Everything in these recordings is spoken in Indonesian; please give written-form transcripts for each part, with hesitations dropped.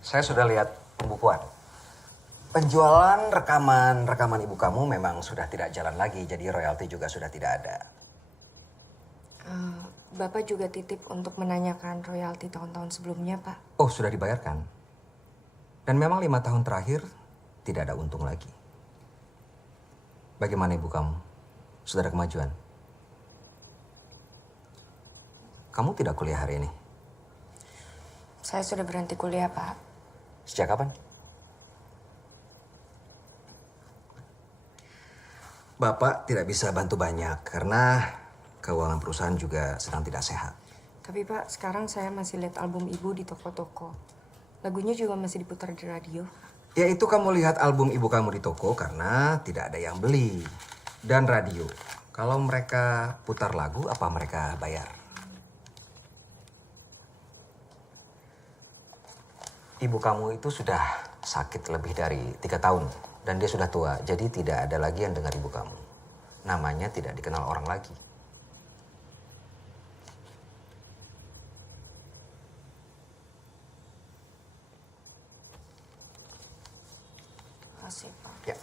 Saya sudah lihat pembukuan. Penjualan rekaman ibu kamu memang sudah tidak jalan lagi, jadi royalti juga sudah tidak ada. Bapak juga titip untuk menanyakan royalti tahun-tahun sebelumnya, Pak. Oh, sudah dibayarkan. Dan memang 5 tahun terakhir tidak ada untung lagi. Bagaimana ibu kamu? Sudah ada kemajuan? Kamu tidak kuliah hari ini? Saya sudah berhenti kuliah, Pak. Sejak kapan? Bapak tidak bisa bantu banyak karena keuangan perusahaan juga sedang tidak sehat. Tapi Pak, sekarang saya masih lihat album Ibu di toko-toko. Lagunya juga masih diputar di radio. Ya itu kamu lihat album ibu kamu di toko karena tidak ada yang beli. Dan radio. Kalau mereka putar lagu, apa mereka bayar? Ibu kamu itu sudah sakit lebih dari 3 tahun. Dan dia sudah tua, jadi tidak ada lagi yang dengar ibu kamu. Namanya tidak dikenal orang lagi. Makasih, Pak. Ya.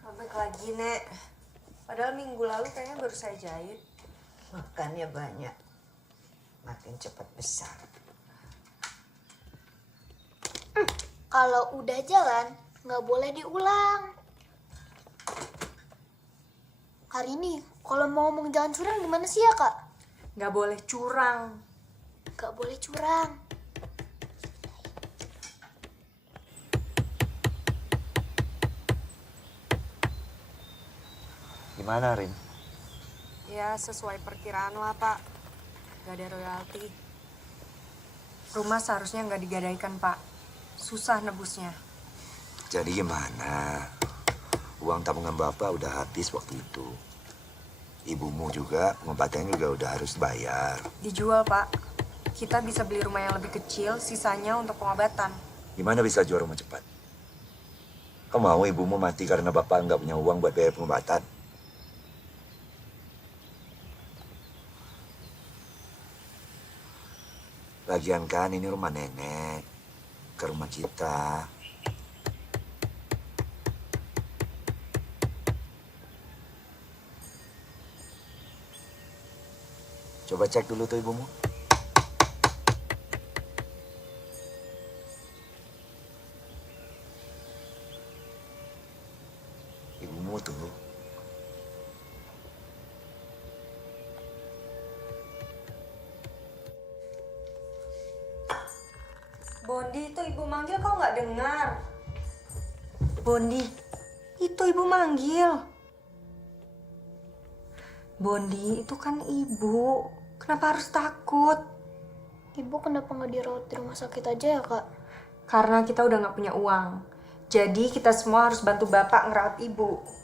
Robek lagi, Nek. Padahal minggu lalu kayaknya baru saya jahit. Makannya banyak, makin cepat besar. Kalau udah jalan, nggak boleh diulang. Hari ini, kalau mau ngomong jangan curang gimana sih ya, Kak? Nggak boleh curang. Nggak boleh curang. Gimana, Rin? Ya, sesuai perkiraan lah, Pak. Nggak ada royalti. Rumah seharusnya nggak digadaikan, Pak. Susah nebusnya. Jadi gimana? Uang tabungan Bapak udah habis waktu itu. Ibumu juga, pengobatannya juga udah harus bayar. Dijual, Pak. Kita bisa beli rumah yang lebih kecil, sisanya untuk pengobatan. Gimana bisa jual rumah cepat? Kamu mau ibumu mati karena Bapak nggak punya uang buat bayar pengobatan? Lagian kan ini rumah nenek, ke rumah kita. Coba cek dulu tuh ibumu. Ibumu tuh. Bondi, itu ibu manggil kok nggak dengar? Bondi, itu ibu manggil. Bondi, itu kan ibu. Kenapa harus takut? Ibu kenapa nggak dirawat di rumah sakit aja ya, Kak? Karena kita udah nggak punya uang. Jadi kita semua harus bantu Bapak ngerawat Ibu.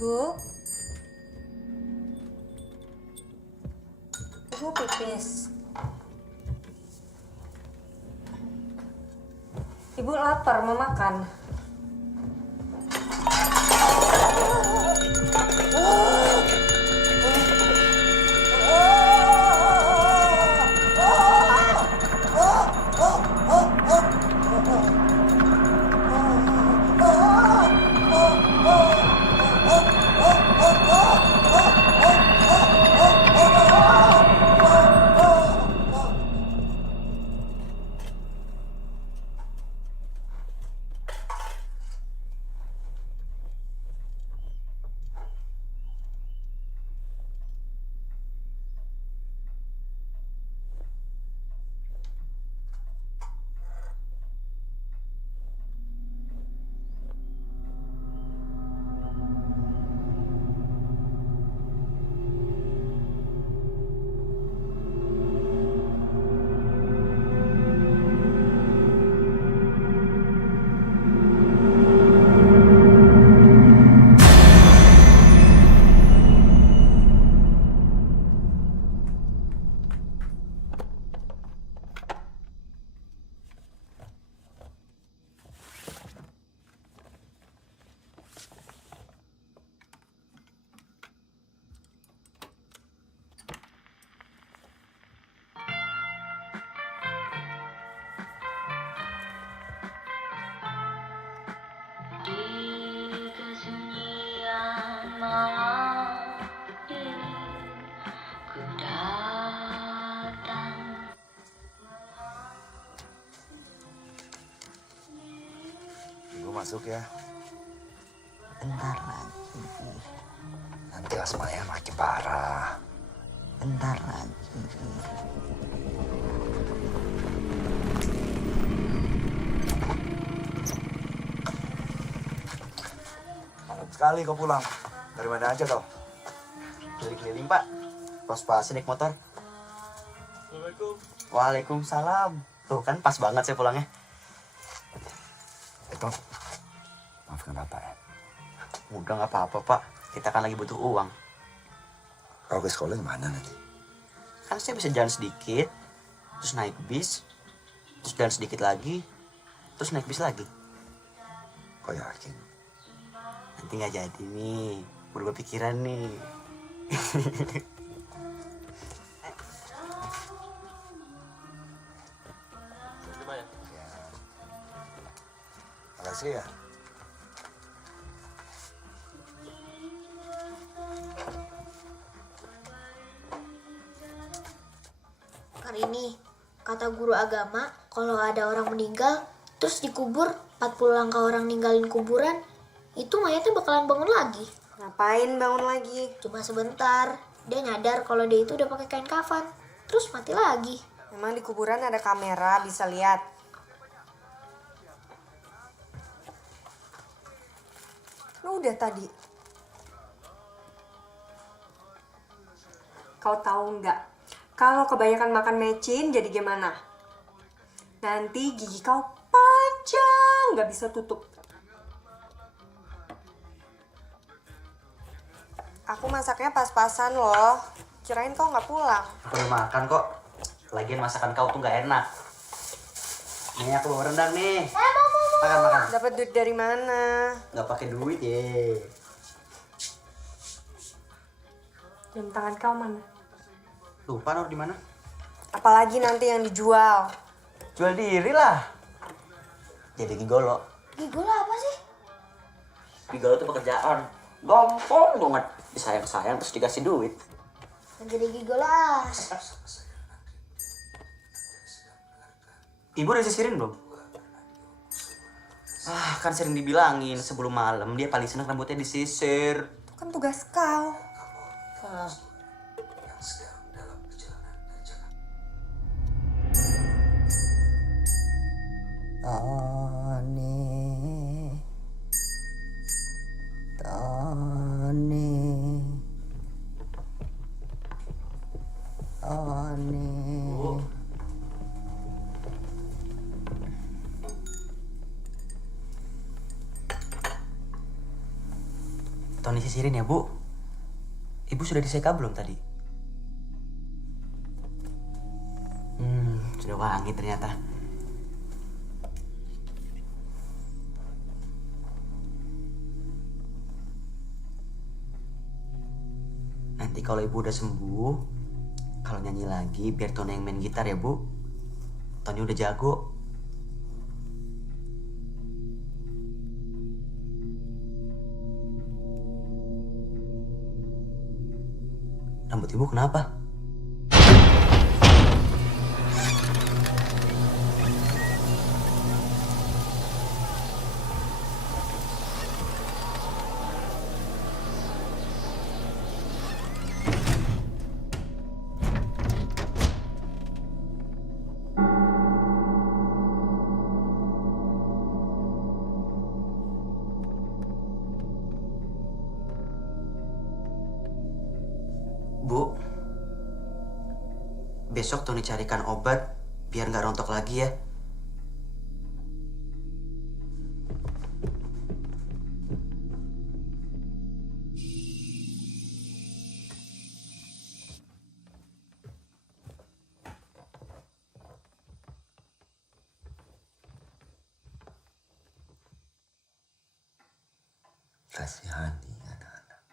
Bu? Ibu pipis. Ibu lapar, mau makan? Ibu masuk ya. Bentar lagi. Nanti asmanya makin parah. Bentar lagi. Malam sekali kau pulang. Dari mana aja kau? Keliling-keliling, Pak. Pas-pas naik motor. Assalamualaikum. Waalaikumsalam. Tuh kan pas banget saya pulangnya. Itu, maafkan Bapak ya. Udah nggak apa-apa, Pak. Kita kan lagi butuh uang. Kau ke sekolah gimana nanti? Kan saya bisa jalan sedikit, terus naik bis, terus jalan sedikit lagi, terus naik bis lagi. Kau yakin? Nanti nggak jadi nih. Berubah pikiran nih. Makasih ya. Karini, kata guru agama, kalau ada orang meninggal, terus dikubur, 40 langkah orang ninggalin kuburan, itu mayatnya bakalan bangun lagi. Ngapain bangun lagi? Cuma sebentar, dia nyadar kalau dia itu udah pakai kain kafan, terus mati lagi. Memang di kuburan ada kamera, bisa lihat. Lu udah tadi. Kau tahu nggak? Kalau kebanyakan makan mecin jadi gimana? Nanti gigi kau panjang, nggak bisa tutup. Aku masaknya pas-pasan loh. Kirain kau nggak pulang. Aku udah makan kok. Lagian masakan kau tuh nggak enak. Nih aku bawa rendang nih. Makan. Dapat duit dari mana? Nggak pakai duit ya. Jam tangan kau mana? Lupa naruh di mana? Apalagi nanti yang dijual. Jual diri lah. Jadi gigolo. Gigolo apa sih? Gigolo tuh pekerjaan. Gampang banget. Disayang-sayang terus dikasih duit. Negeri gigolas. Ibu udah sisirin belum? Kan sering dibilangin sebelum malam dia paling seneng rambutnya disisir. Itu kan tugas kau. Tani, Tani, Tani. Tony sisirin ya, Bu. Ibu sudah diseka belum tadi? Sudah wangi ternyata. Nanti kalau ibu udah sembuh, kalau nyanyi lagi biar Tony yang main gitar ya, Bu. Tony udah jago. Rambut ibu kenapa? Bu, besok Tony carikan obat biar nggak rontok lagi ya. Kasihani anak-anak.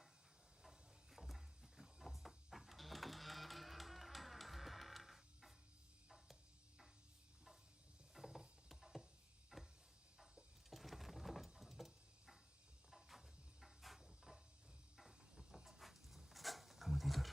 Kamu tidur.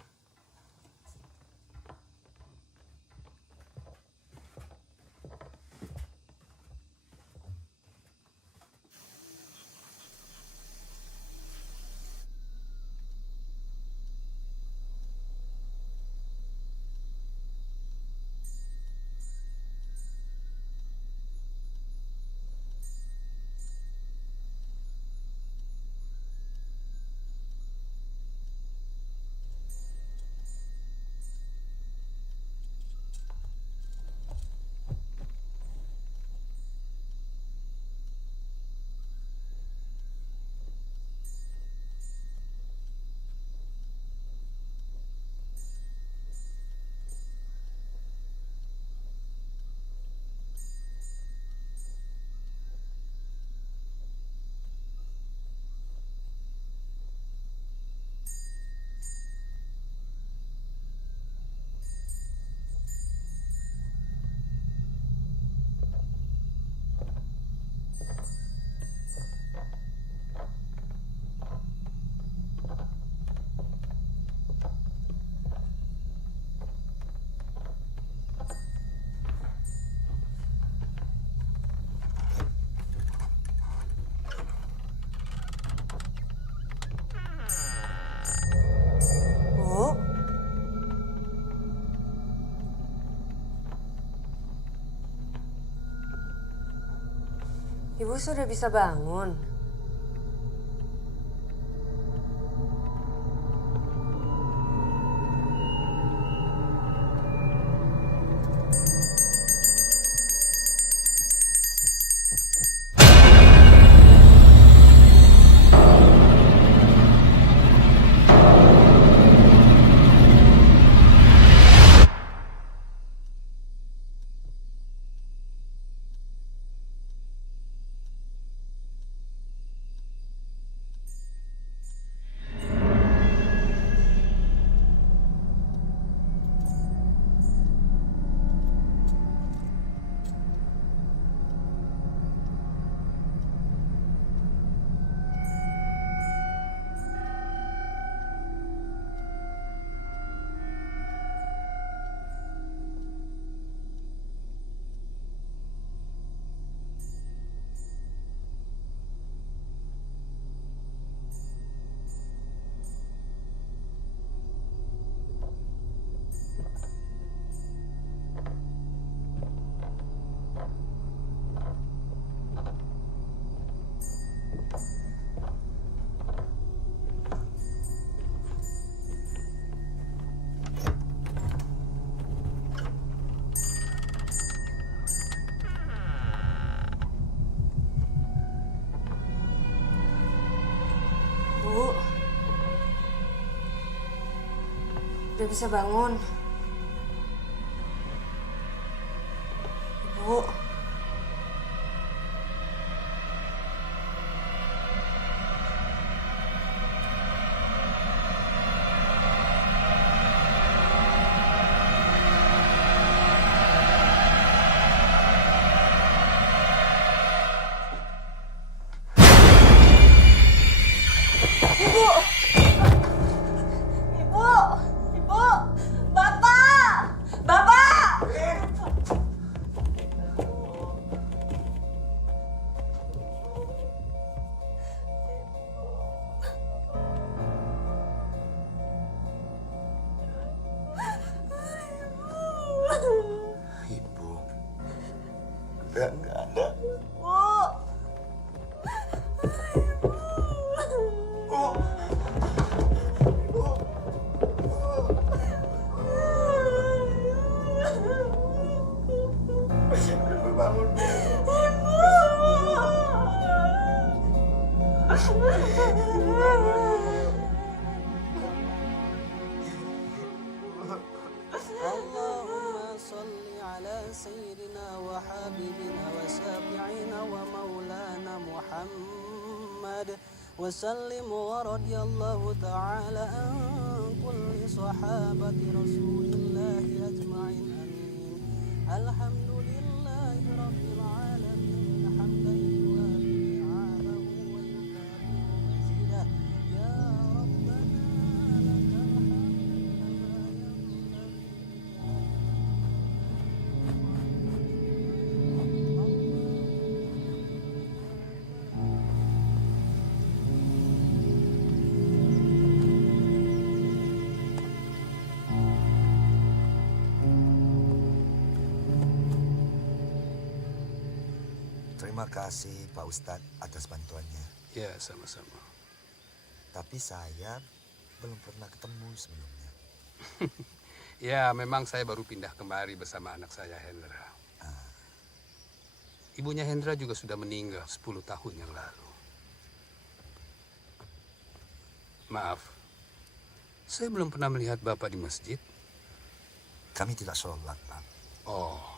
Bu, Ibu sudah bisa bangun. Udah bisa bangun. Ibu. Ibu. Udah nggak ada. اللهم صل على سيدنا وحبيبنا وشافعنا ومولانا محمد وسلم ورضي الله تعالى عن كل صحابة رسول الله أجمعين آمين. الحمد لله رب العالمين حمدا يوافي نعمه ويكافئ مزيده يا ربنا لك Terima kasih Pak Ustadz atas bantuannya. Ya, sama-sama. Tapi saya belum pernah ketemu sebelumnya. Ya, memang saya baru pindah kemari bersama anak saya, Hendra. Ibunya Hendra juga sudah meninggal 10 tahun yang lalu. Maaf, saya belum pernah melihat Bapak di masjid. Kami tidak sholat, Pak. Oh,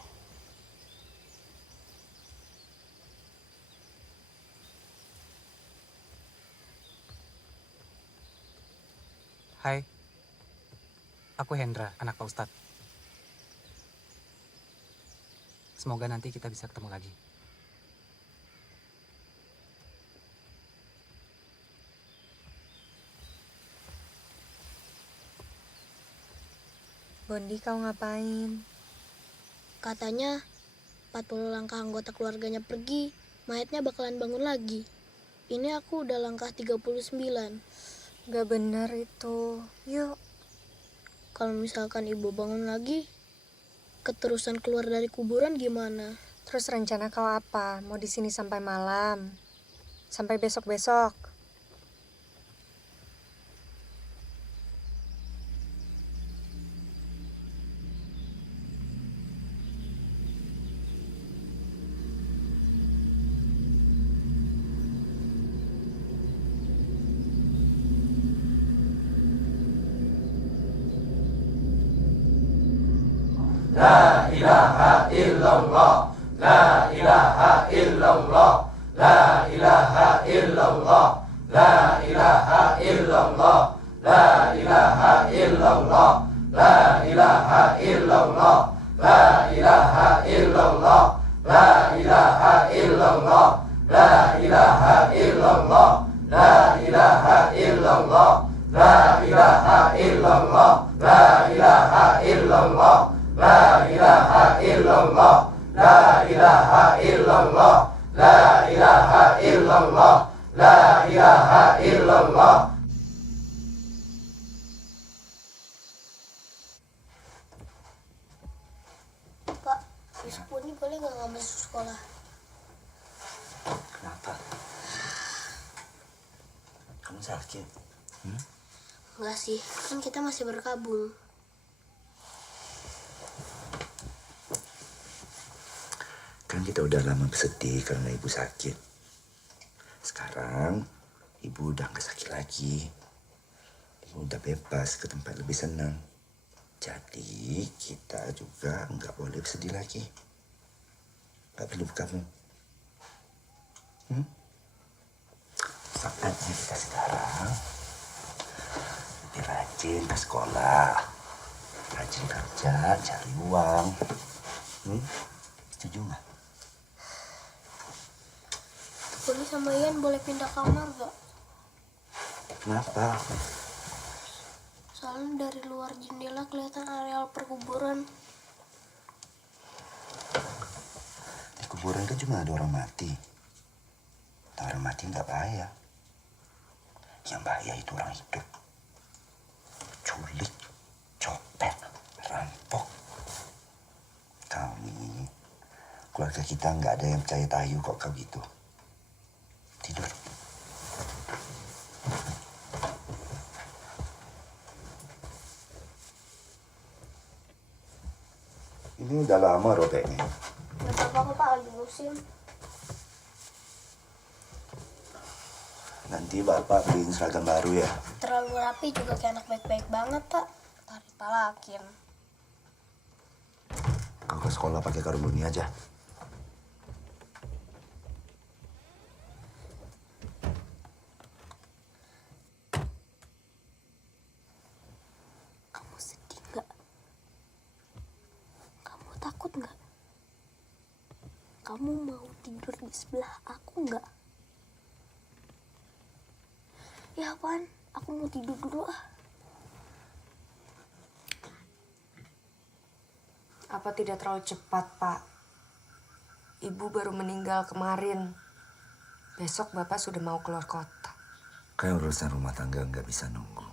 Hai, aku Hendra, anak Pak Ustadz. Semoga nanti kita bisa ketemu lagi. Bondi, kau ngapain? Katanya 40 langkah anggota keluarganya pergi, mayatnya bakalan bangun lagi. Ini aku udah langkah 39. Gak bener itu. Yuk. Kalau misalkan ibu bangun lagi, keterusan keluar dari kuburan gimana? Terus rencana kau apa? Mau di sini sampai malam? Sampai besok-besok? La ilaha illallah, la ilaha illallah, la ilaha illallah, la ilaha illallah, la ilaha illallah, la ilaha illallah, la ilaha illallah, la ilaha illallah, la ilaha illallah, la ilaha illallah, la ilaha illallah, la ilaha illallah. La ilaha illallah, la ilaha illallah, la ilaha illallah, la ilaha illallah. Pak, besok Boni boleh nggak masuk sekolah? Kenapa? Kamu sakit? Enggak sih, kan kita masih berkabung. Kan kita udah lama bersedih karena ibu sakit. Sekarang ibu udah nggak sakit lagi. Ibu udah bebas ke tempat lebih senang. Jadi kita juga nggak boleh sedih lagi. Nggak perlu kamu. Saatnya kita sekarang lebih rajin ke sekolah, rajin kerja, cari uang. Setuju nggak? Poli sama Ian boleh pindah kamar gak? Kenapa? Soalnya dari luar jendela kelihatan areal perkuburan. Di kuburan kan cuma ada orang mati. Nah, orang mati nggak bahaya. Yang bahaya itu orang hidup. Culik, copet, rampok. Kami, keluarga kita nggak ada yang percaya tayu kok kau gitu. Tidur. Ini udah lama robeknya. Gak apa-apa kok Pak, lagi musim. Nanti Bapak beliin seragam baru ya. Terlalu rapi juga kayak anak baik-baik banget Pak. Tarik palakin. Kau ke sekolah pakai karung ini aja. Kamu sedih gak? Kamu takut gak? Kamu mau tidur di sebelah aku gak? Ya apaan? Aku mau tidur dulu ah. Apa tidak terlalu cepat, Pak? Ibu baru meninggal kemarin. Besok Bapak sudah mau keluar kota. Kayak urusan rumah tangga nggak bisa nunggu.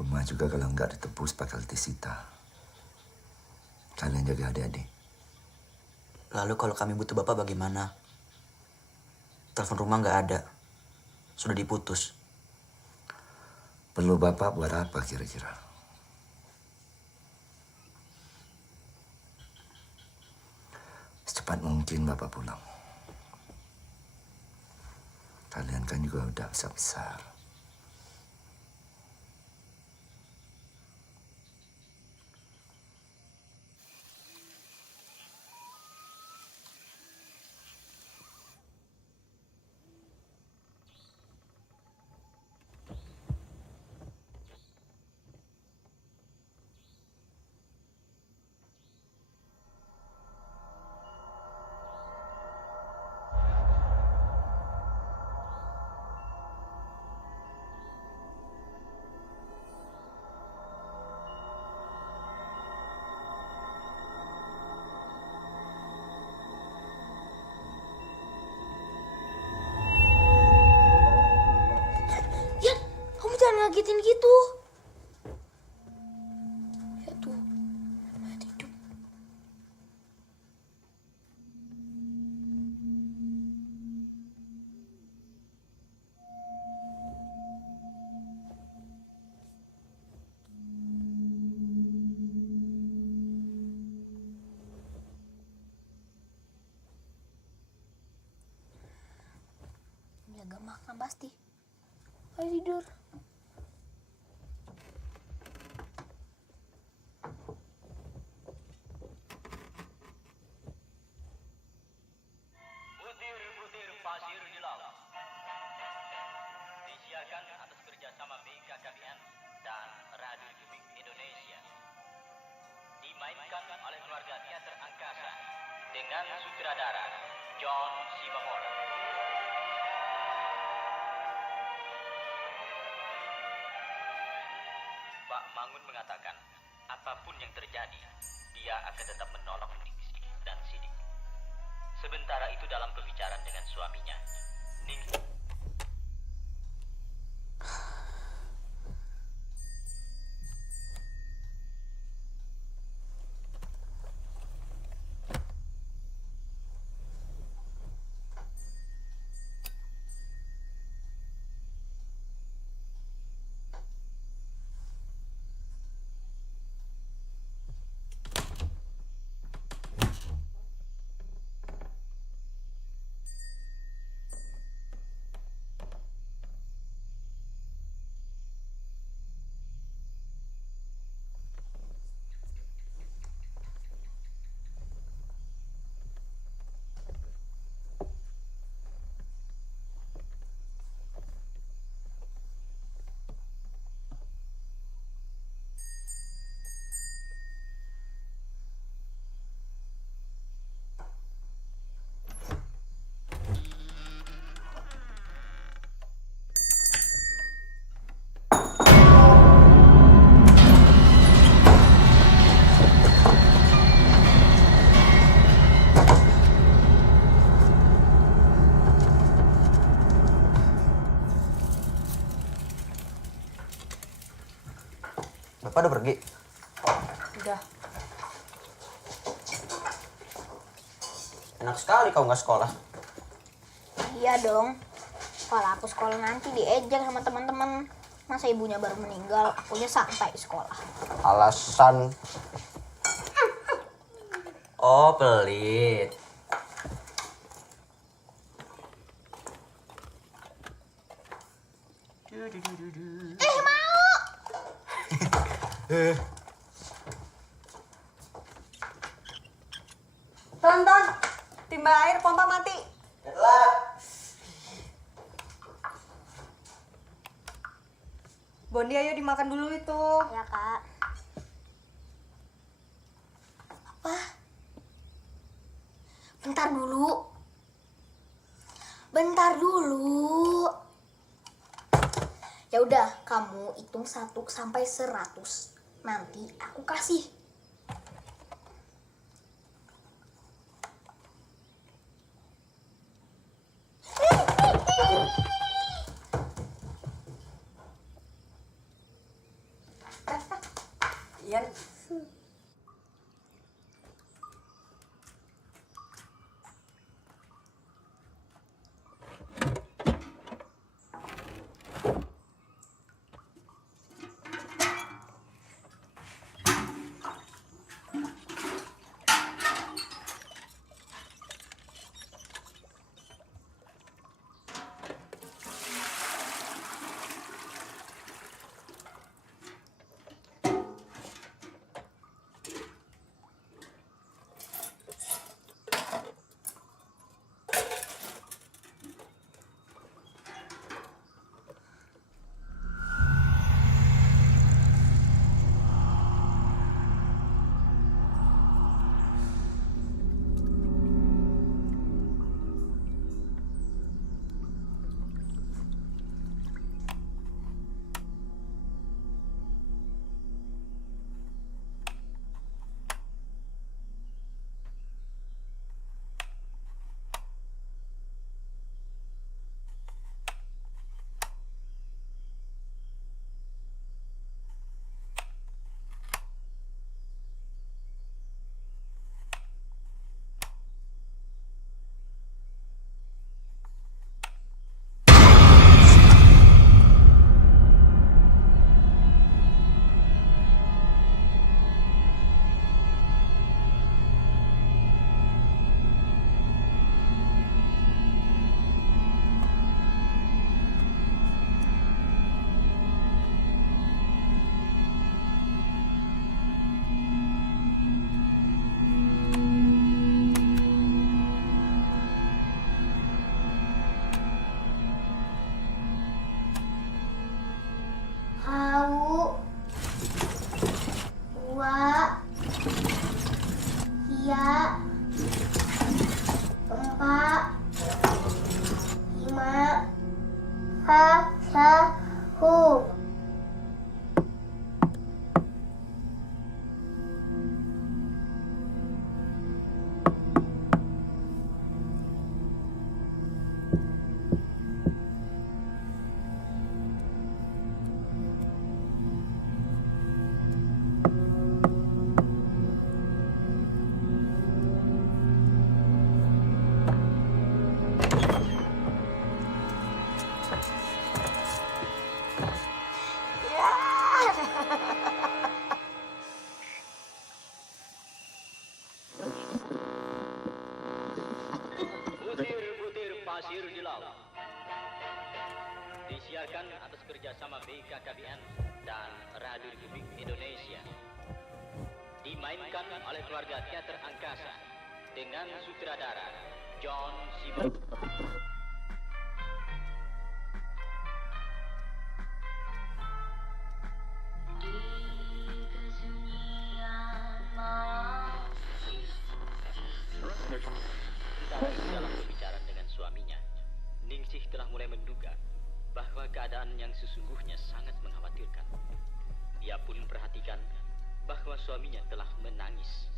Rumah juga kalau nggak ditebus bakal disita. Kalian jaga adik-adik. Lalu kalau kami butuh Bapak bagaimana? Telepon rumah nggak ada. Sudah diputus. Perlu Bapak buat apa kira-kira? Secepat mungkin Bapak pulang. Kalian kan juga udah besar-besar. Yan, kamu jangan ngagetin gitu. Ya tuh, mayat hidup. Ini agak makan pasti. Ayo tidur. Butir-butir pasir di laut. Disiarkan atas kerjasama BKKBN dan Radio Republik Indonesia. Dimainkan oleh keluarga teater angkasa dengan sutradara John Simamora. Pak Mangun mengatakan, apapun yang terjadi, dia akan tetap menolong Ningsih dan Sidik. Sementara itu dalam pembicaraan dengan suaminya, Ningsih Bapak udah pergi? Udah. Enak sekali kau nggak sekolah. Iya dong. Kalau aku sekolah nanti diejek sama teman-teman. Masa ibunya baru meninggal, akunya santai sekolah. Alasan. Oh, pelit. Mau! Tonton, timba air pompa mati. Bondi, ayo dimakan dulu itu. Ya, Kak. Apa? Bentar dulu. Bentar dulu. Ya udah, kamu hitung 1 sampai 100. Nanti aku kasih. Iya. Pasir di laut. Disiarkan atas kerjasama BKKBN dan Radio Republik Indonesia. Dimainkan oleh keluarga teater angkasa dengan sutradara John Siber. Dalam pembicaraan dengan suaminya, Ningsih telah mulai menduga bahwa keadaan yang sesungguhnya sangat mengkhawatirkan. Ia pun perhatikan bahwa suaminya telah menangis.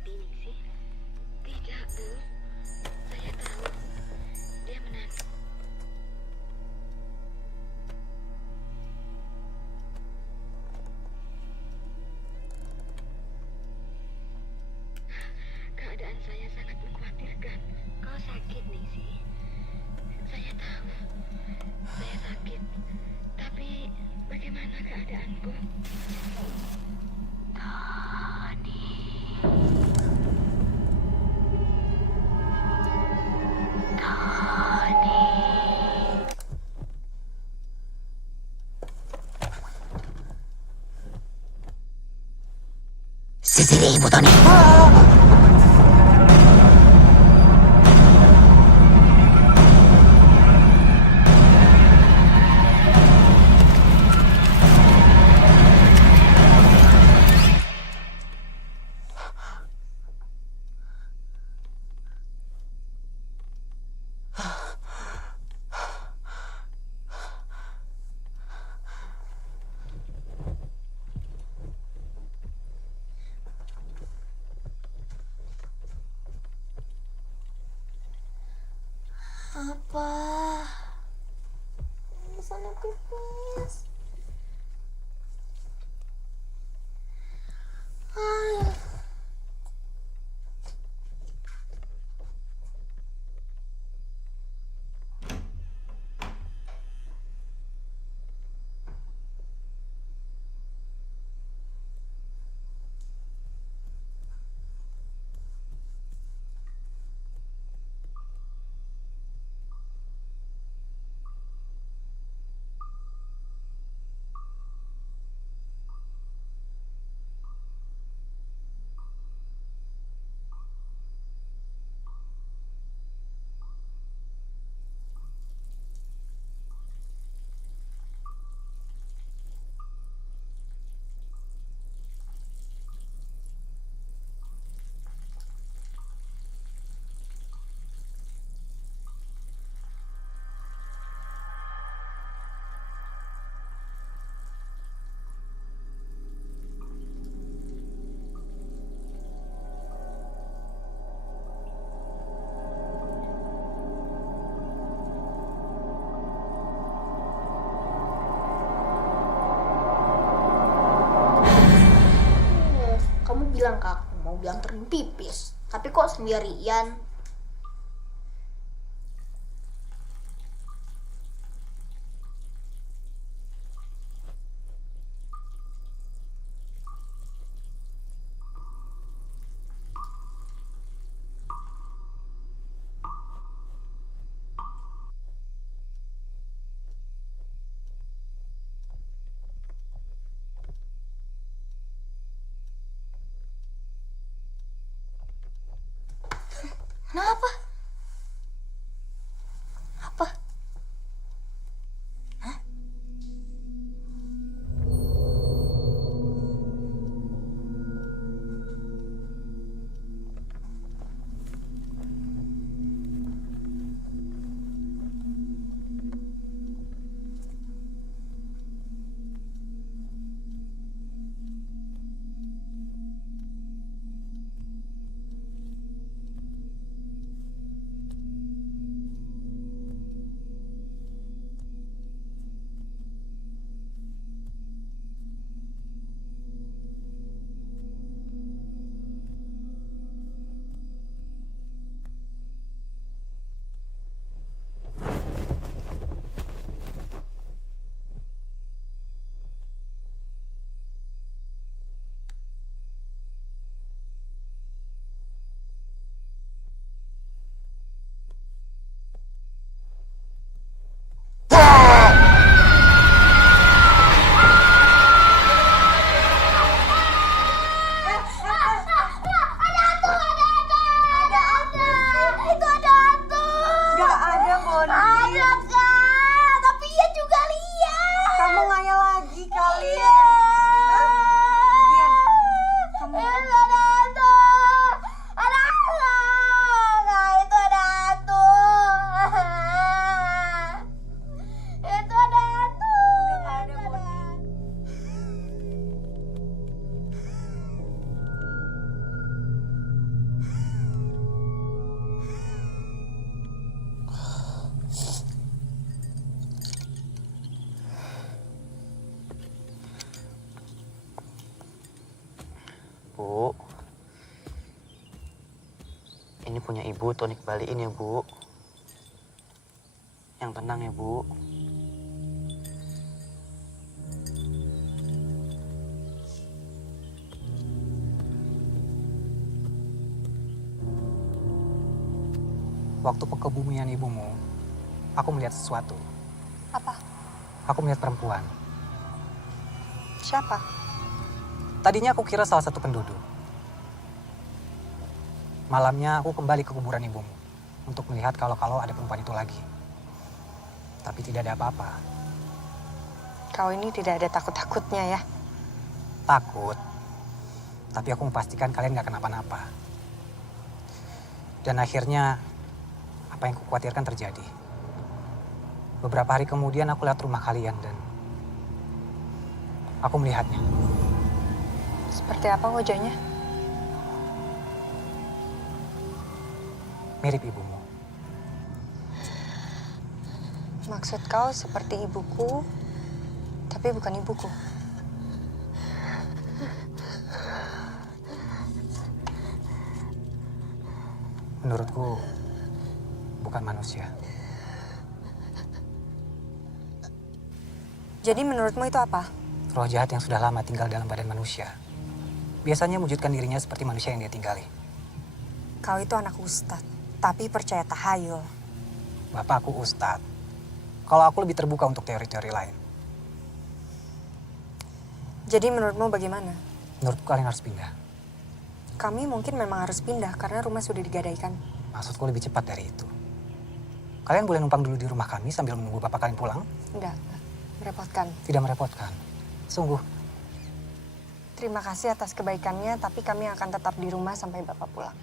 mati nih sih? Tidak, Bu. Saya tahu dia menangis. Keadaan saya sangat mengkhawatirkan. Kau sakit nih sih? Saya tahu. Saya sakit. Tapi bagaimana keadaanku? Sisiri ibu Tony. Apa? Sana pipis. Kamu bilang ke aku mau dianterin pipis, tapi kok sendirian? Kenapa? Apa? Hah? Ini punya ibu, Tony kembaliin ya, Bu. Yang tenang ya, Bu. Waktu kekebumian ibumu, aku melihat sesuatu. Apa? Aku melihat perempuan. Siapa? Tadinya aku kira salah satu penduduk. Malamnya aku kembali ke kuburan ibumu untuk melihat kalau ada perempuan itu lagi. Tapi tidak ada apa-apa. Kau ini tidak ada takut-takutnya ya? Takut. Tapi aku memastikan kalian gak kenapa-napa. Dan akhirnya apa yang kukhawatirkan terjadi. Beberapa hari kemudian aku lihat rumah kalian dan aku melihatnya. Seperti apa wajahnya? Mirip ibumu. Maksud kau seperti ibuku, tapi bukan ibuku. Menurutku bukan manusia. Jadi menurutmu itu apa? Roh jahat yang sudah lama tinggal dalam badan manusia. Biasanya mewujudkan dirinya seperti manusia yang dia tinggali. Kau itu anak ustadz, tapi percaya tahayul. Bapak aku ustadz. Kalau aku lebih terbuka untuk teori-teori lain. Jadi menurutmu bagaimana? Menurutku kalian harus pindah. Kami mungkin memang harus pindah karena rumah sudah digadaikan. Maksudku lebih cepat dari itu. Kalian boleh numpang dulu di rumah kami sambil menunggu bapak kalian pulang? Enggak, merepotkan. Tidak merepotkan. Sungguh. Terima kasih atas kebaikannya, tapi kami akan tetap di rumah sampai bapak pulang.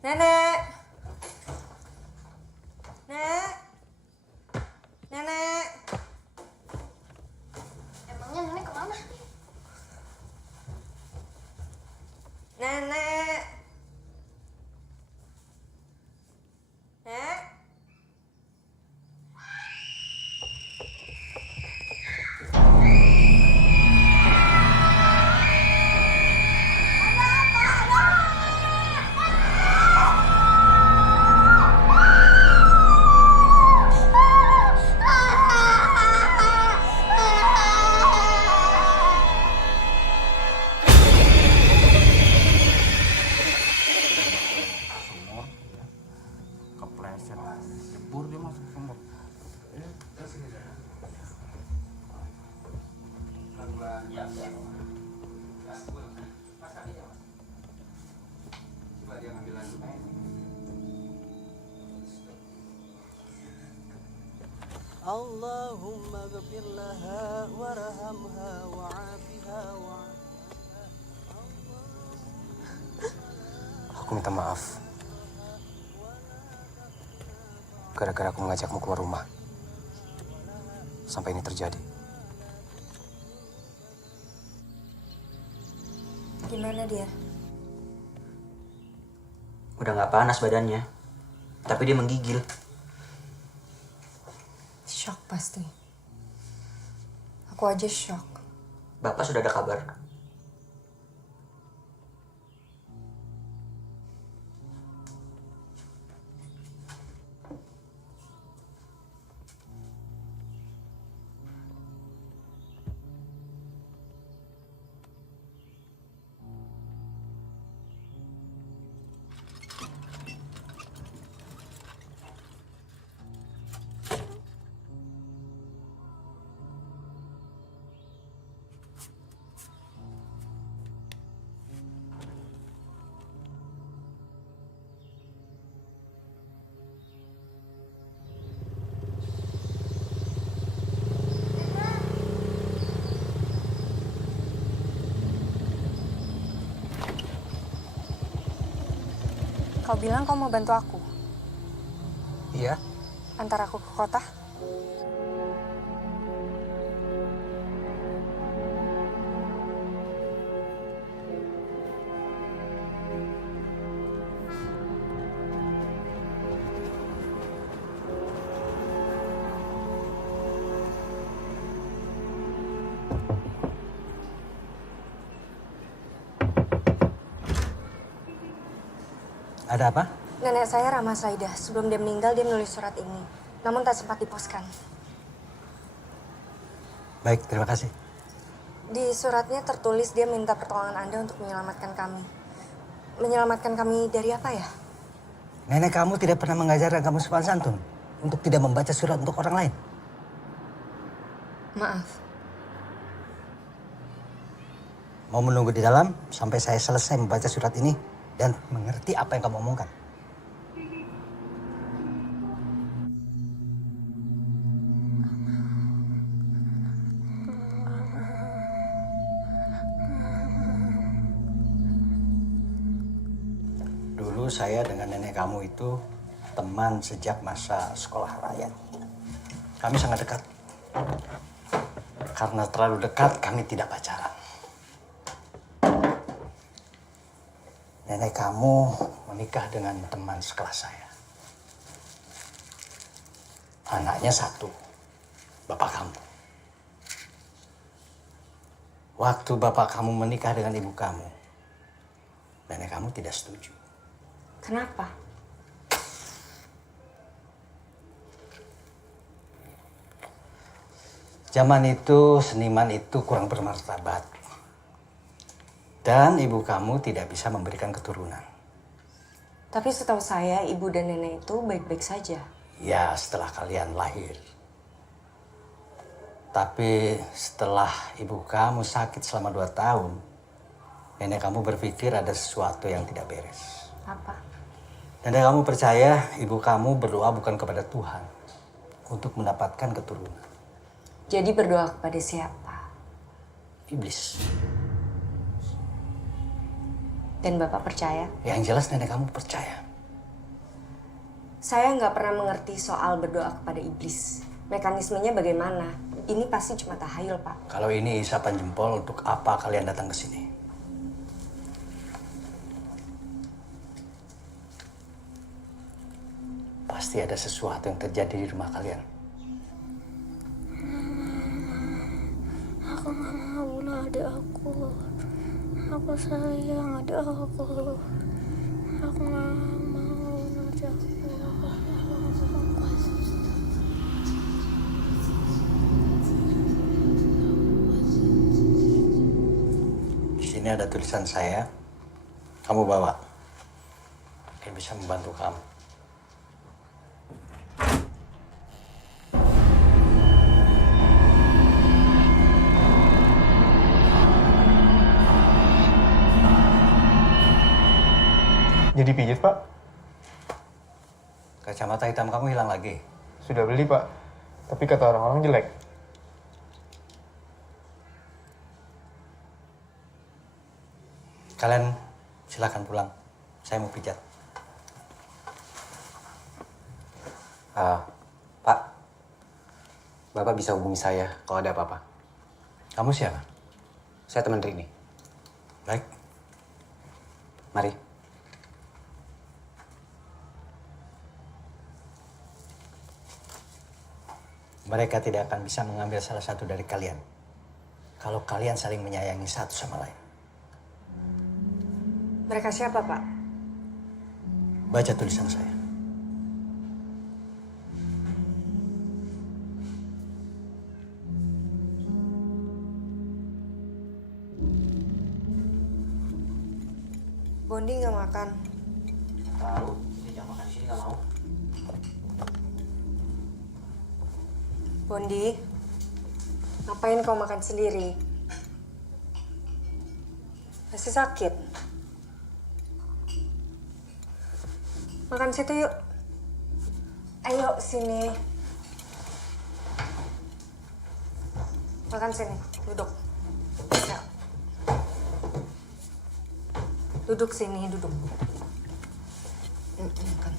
Nenek! Nek! Nenek! Emangnya nenek kemana? Nenek! Nek? Kepleset, jebur dia masuk sumur. Allahumma ghfir laha warhamha wa'afiha Aku minta maaf. Gara-gara aku mengajakmu keluar rumah. Sampai ini terjadi. Gimana dia? Udah nggak panas badannya, tapi dia menggigil. Shock pasti. Aku aja shock. Bapak sudah ada kabar? Kau bilang kau mau bantu aku. Iya? Antar aku ke kota? Ada apa? Nenek saya Rama Saidah. Sebelum dia meninggal, dia menulis surat ini. Namun tak sempat diposkan. Baik, terima kasih. Di suratnya tertulis dia minta pertolongan Anda untuk menyelamatkan kami. Menyelamatkan kami dari apa ya? Nenek kamu tidak pernah mengajarkan kamu sopan santun untuk tidak membaca surat untuk orang lain. Maaf. Mau menunggu di dalam sampai saya selesai membaca surat ini dan mengerti apa yang kamu omongkan. Dulu saya dengan nenek kamu itu teman sejak masa sekolah rakyat. Kami sangat dekat. Karena terlalu dekat, kami tidak pacaran. Nenek kamu menikah dengan teman sekelas saya. Anaknya satu, bapak kamu. Waktu bapak kamu menikah dengan ibu kamu, nenek kamu tidak setuju. Kenapa? Zaman itu seniman itu kurang bermartabat. Dan ibu kamu tidak bisa memberikan keturunan. Tapi setahu saya, ibu dan nenek itu baik-baik saja. Ya, setelah kalian lahir. Tapi setelah ibu kamu sakit selama 2 tahun, nenek kamu berpikir ada sesuatu yang tidak beres. Apa? Nenek kamu percaya ibu kamu berdoa bukan kepada Tuhan untuk mendapatkan keturunan. Jadi berdoa kepada siapa? Iblis. Dan Bapak percaya? Yang jelas nenek kamu percaya. Saya nggak pernah mengerti soal berdoa kepada iblis. Mekanismenya bagaimana? Ini pasti cuma tahayul, Pak. Kalau ini isapan jempol, untuk apa kalian datang ke sini? Pasti ada sesuatu yang terjadi di rumah kalian. Aku gak mau bunuh adik aku. Aku sayang adik aku. Aku gak mau bunuh adik aku. Di sini ada tulisan saya. Kamu bawa. Mungkin bisa membantu kamu. Jadi pijit, Pak? Kacamata hitam kamu hilang lagi? Sudah beli, Pak. Tapi kata orang-orang jelek. Kalian silakan pulang. Saya mau pijat. Pak, Bapak bisa hubungi saya kalau ada apa-apa. Kamu siapa? Saya teman Rini. Baik. Mari. Mereka tidak akan bisa mengambil salah satu dari kalian. Kalau kalian saling menyayangi satu sama lain. Mereka siapa, Pak? Baca tulisan saya. Bondi nggak makan. Tahu, ini jangan makan di sini, nggak mau. Bondi, ngapain kau makan sendiri? Masih sakit? Makan situ yuk. Ayo sini. Makan sini, duduk. Ya. Duduk sini, duduk. Makan.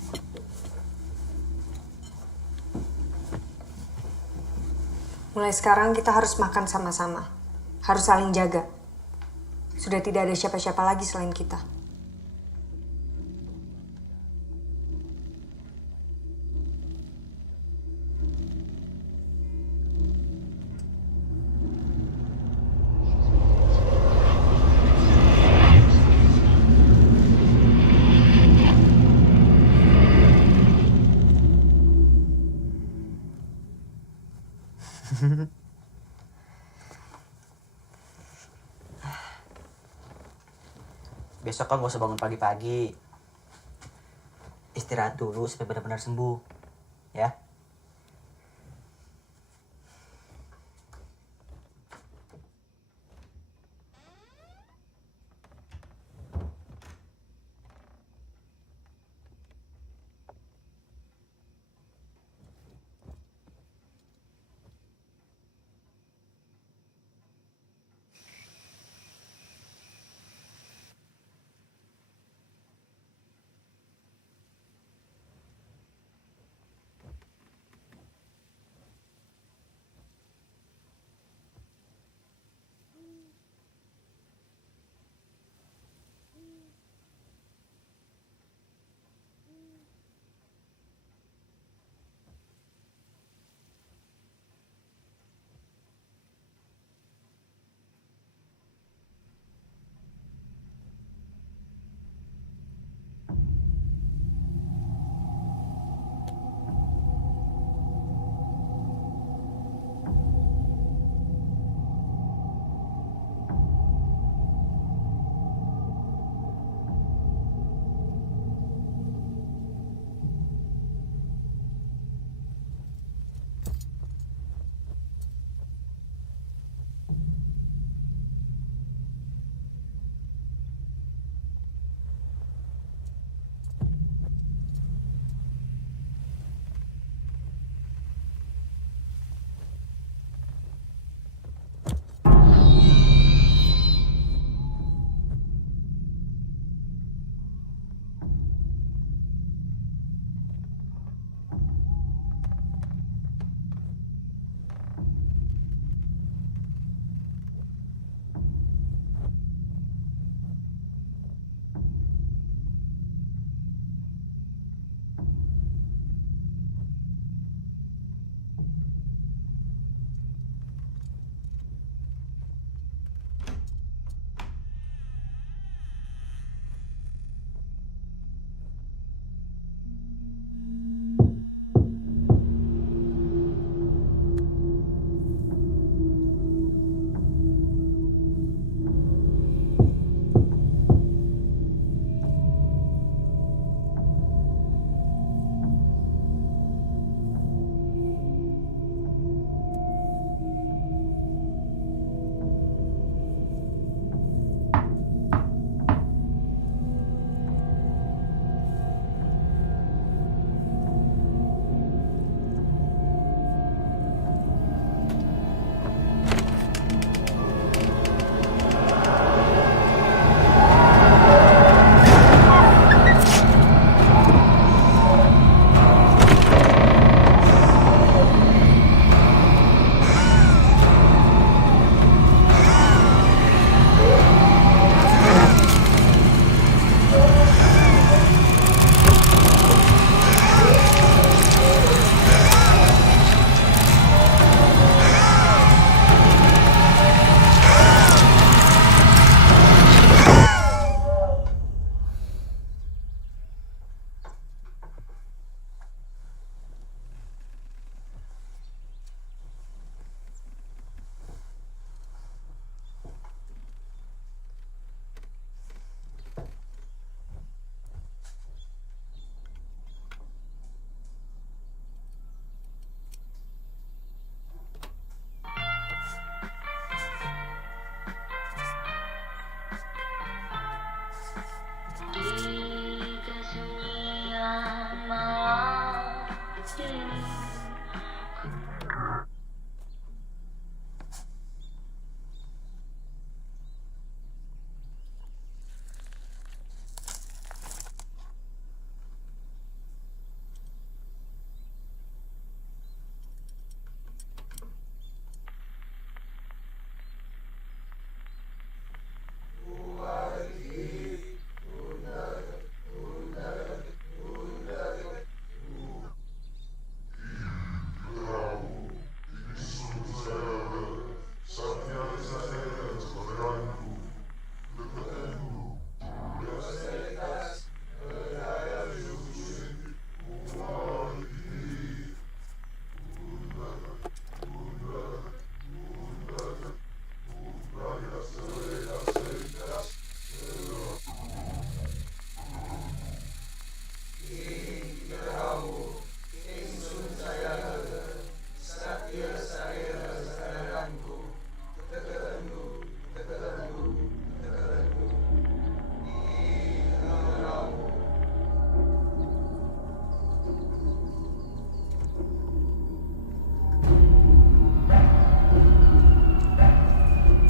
Mulai sekarang kita harus makan sama-sama. Harus saling jaga. Sudah tidak ada siapa-siapa lagi selain kita. Besok kan gak usah bangun pagi-pagi. Istirahat dulu sampai benar-benar sembuh. Ya.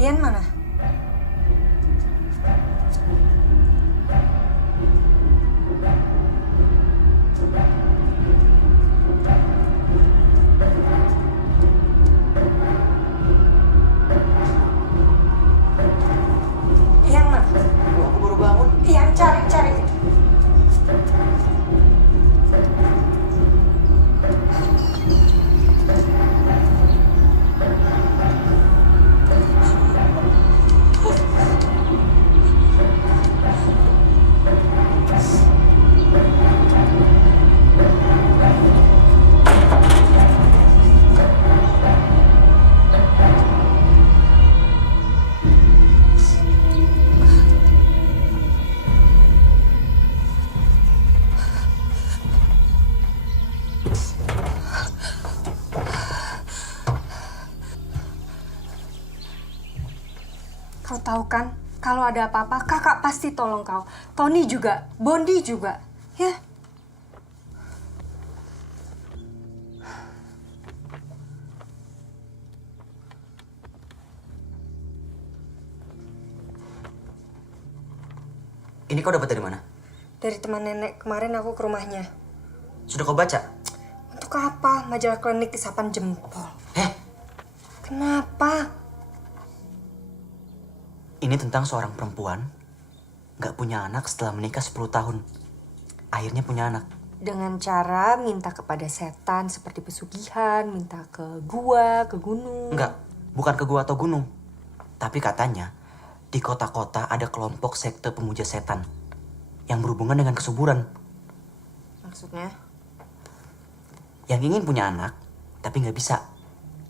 Ian mana? Ian mana? Aku baru bangun. Ian cari. Kau tahu kan, kalau ada apa-apa, kakak pasti tolong kau. Tony juga, Bondi juga, ya. Ini kau dapat dari mana? Dari teman nenek, kemarin aku ke rumahnya. Sudah kau baca? Untuk apa? Majalah klinik isapan jempol. Kenapa? Ini tentang seorang perempuan nggak punya anak setelah menikah 10 tahun. Akhirnya punya anak. Dengan cara minta kepada setan seperti pesugihan, minta ke gua, ke gunung. Enggak, bukan ke gua atau gunung. Tapi katanya di kota-kota ada kelompok sekte pemuja setan yang berhubungan dengan kesuburan. Maksudnya? Yang ingin punya anak, tapi nggak bisa.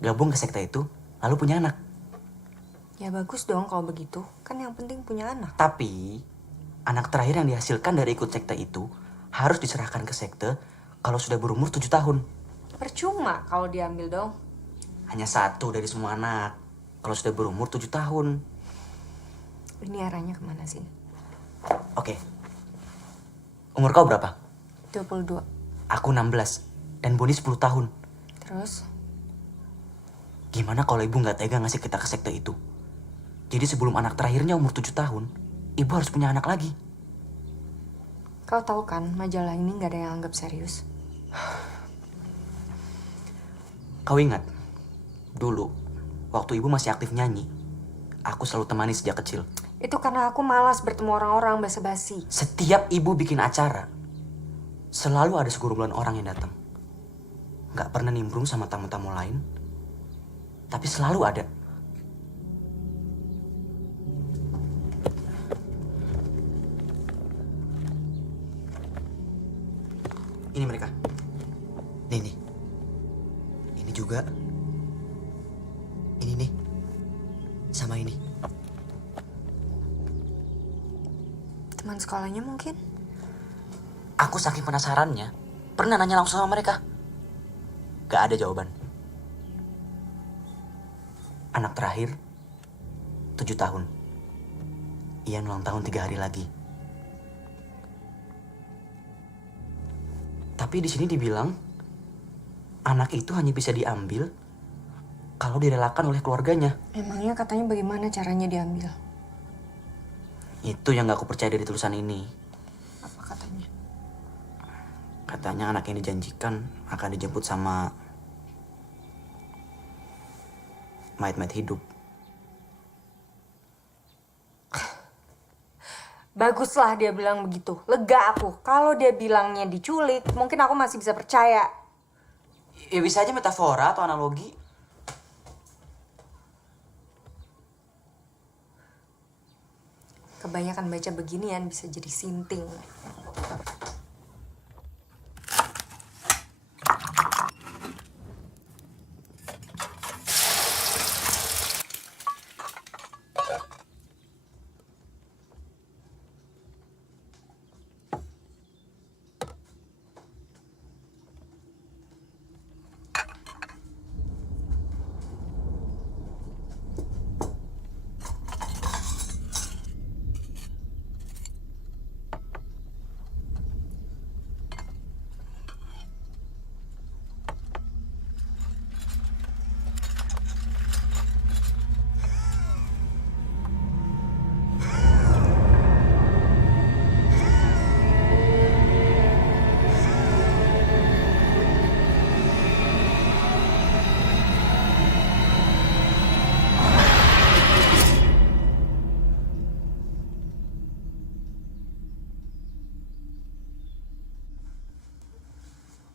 Gabung ke sekte itu, lalu punya anak. Ya bagus dong kalau begitu. Kan yang penting punya anak. Tapi, anak terakhir yang dihasilkan dari ikut sekte itu harus diserahkan ke sekte kalau sudah berumur 7 tahun. Percuma kalau diambil dong. Hanya satu dari semua anak kalau sudah berumur 7 tahun. Ini arahnya kemana sih? Oke. Umur kau berapa? 22. Aku 16. Dan Boni 10 tahun. Terus? Gimana kalau ibu nggak tega ngasih kita ke sekte itu? Jadi sebelum anak terakhirnya umur 7 tahun, ibu harus punya anak lagi. Kau tahu kan, majalah ini nggak ada yang anggap serius. Kau ingat, dulu, waktu ibu masih aktif nyanyi, aku selalu temani sejak kecil. Itu karena aku malas bertemu orang-orang basa-basi. Setiap ibu bikin acara, selalu ada segerombolan orang yang datang. Nggak pernah nimbrung sama tamu-tamu lain, tapi selalu ada. Ini mereka. Nih. Ini juga. Ini nih. Sama ini. Teman sekolahnya mungkin? Aku saking penasarannya, pernah nanya langsung sama mereka. Gak ada jawaban. Anak terakhir, 7 tahun. Ian ulang tahun 3 hari lagi. Tapi di sini dibilang, anak itu hanya bisa diambil kalau direlakan oleh keluarganya. Emangnya katanya bagaimana caranya diambil? Itu yang gak aku percaya dari tulisan ini. Apa katanya? Katanya anak yang dijanjikan akan dijemput sama mayat-mayat hidup. Baguslah dia bilang begitu. Lega aku. Kalau dia bilangnya diculik, mungkin aku masih bisa percaya. Ya bisa aja metafora atau analogi. Kebanyakan baca beginian bisa jadi sinting.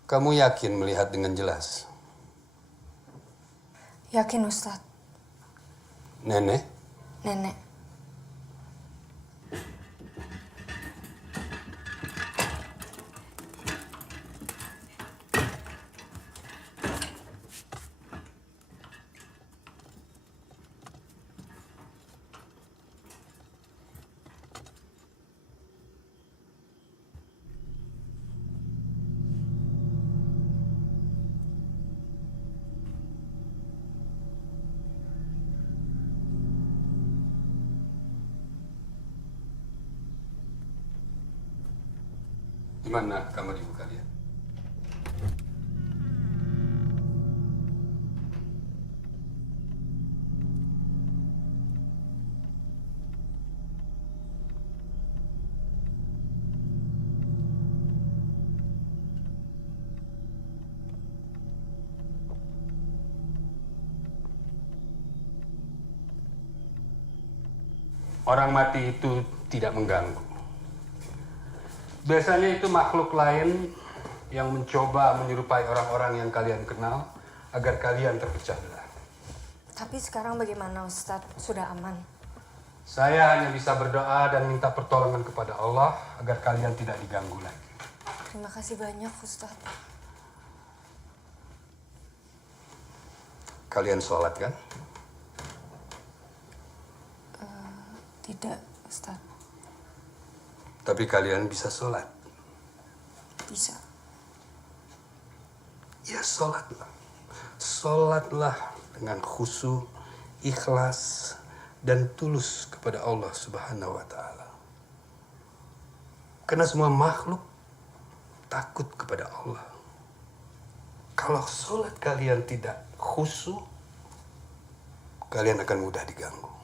Kamu yakin melihat dengan jelas? Yakin, Ustadz. Nenek? Nenek. Di mana kamar ibu kalian? Orang mati itu tidak mengganggu. Biasanya itu makhluk lain yang mencoba menyerupai orang-orang yang kalian kenal agar kalian terpecah belah. Tapi sekarang bagaimana, Ustadz? Sudah aman? Saya hanya bisa berdoa dan minta pertolongan kepada Allah agar kalian tidak diganggu lagi. Terima kasih banyak, Ustadz. Kalian sholat kan? Tidak, Ustadz. Tapi kalian bisa sholat. Bisa. Ya sholatlah. Sholatlah dengan khusyuk, ikhlas, dan tulus kepada Allah Subhanahu wa Ta'ala. Karena semua makhluk takut kepada Allah. Kalau sholat kalian tidak khusyuk, kalian akan mudah diganggu.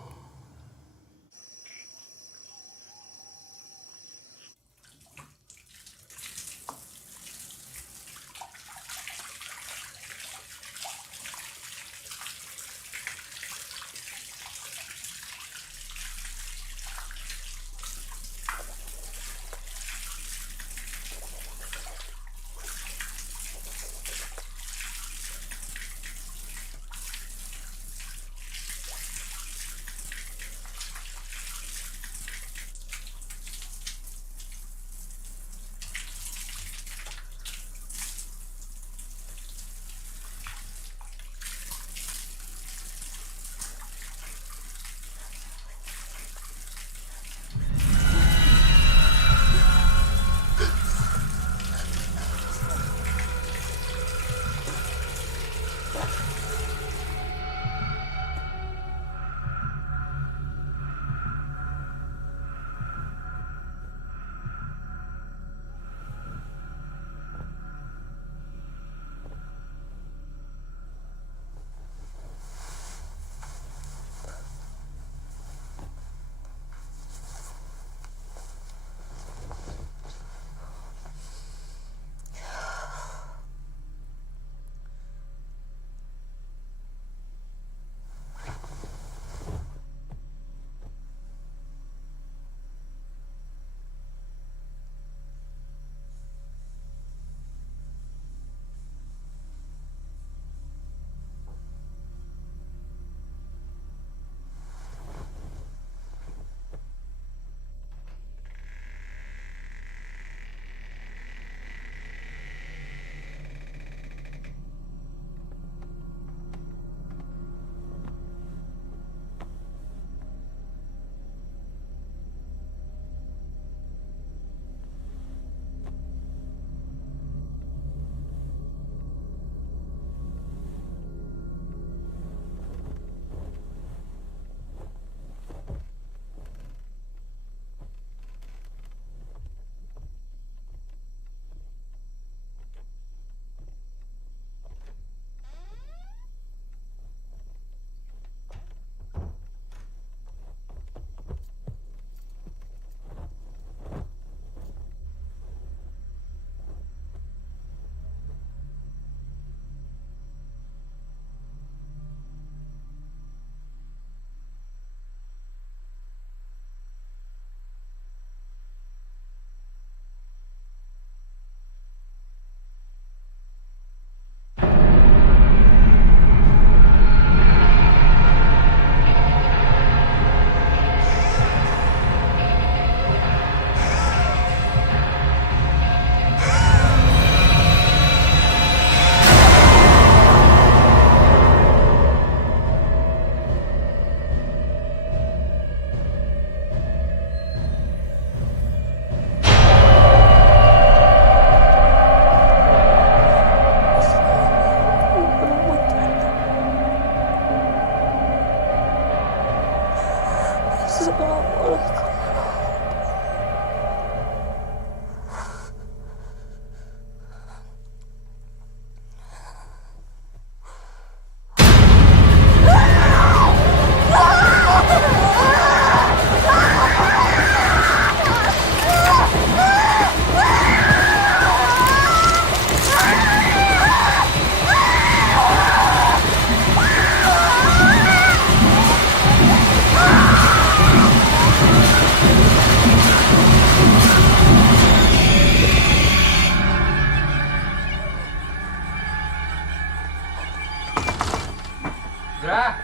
Gerah.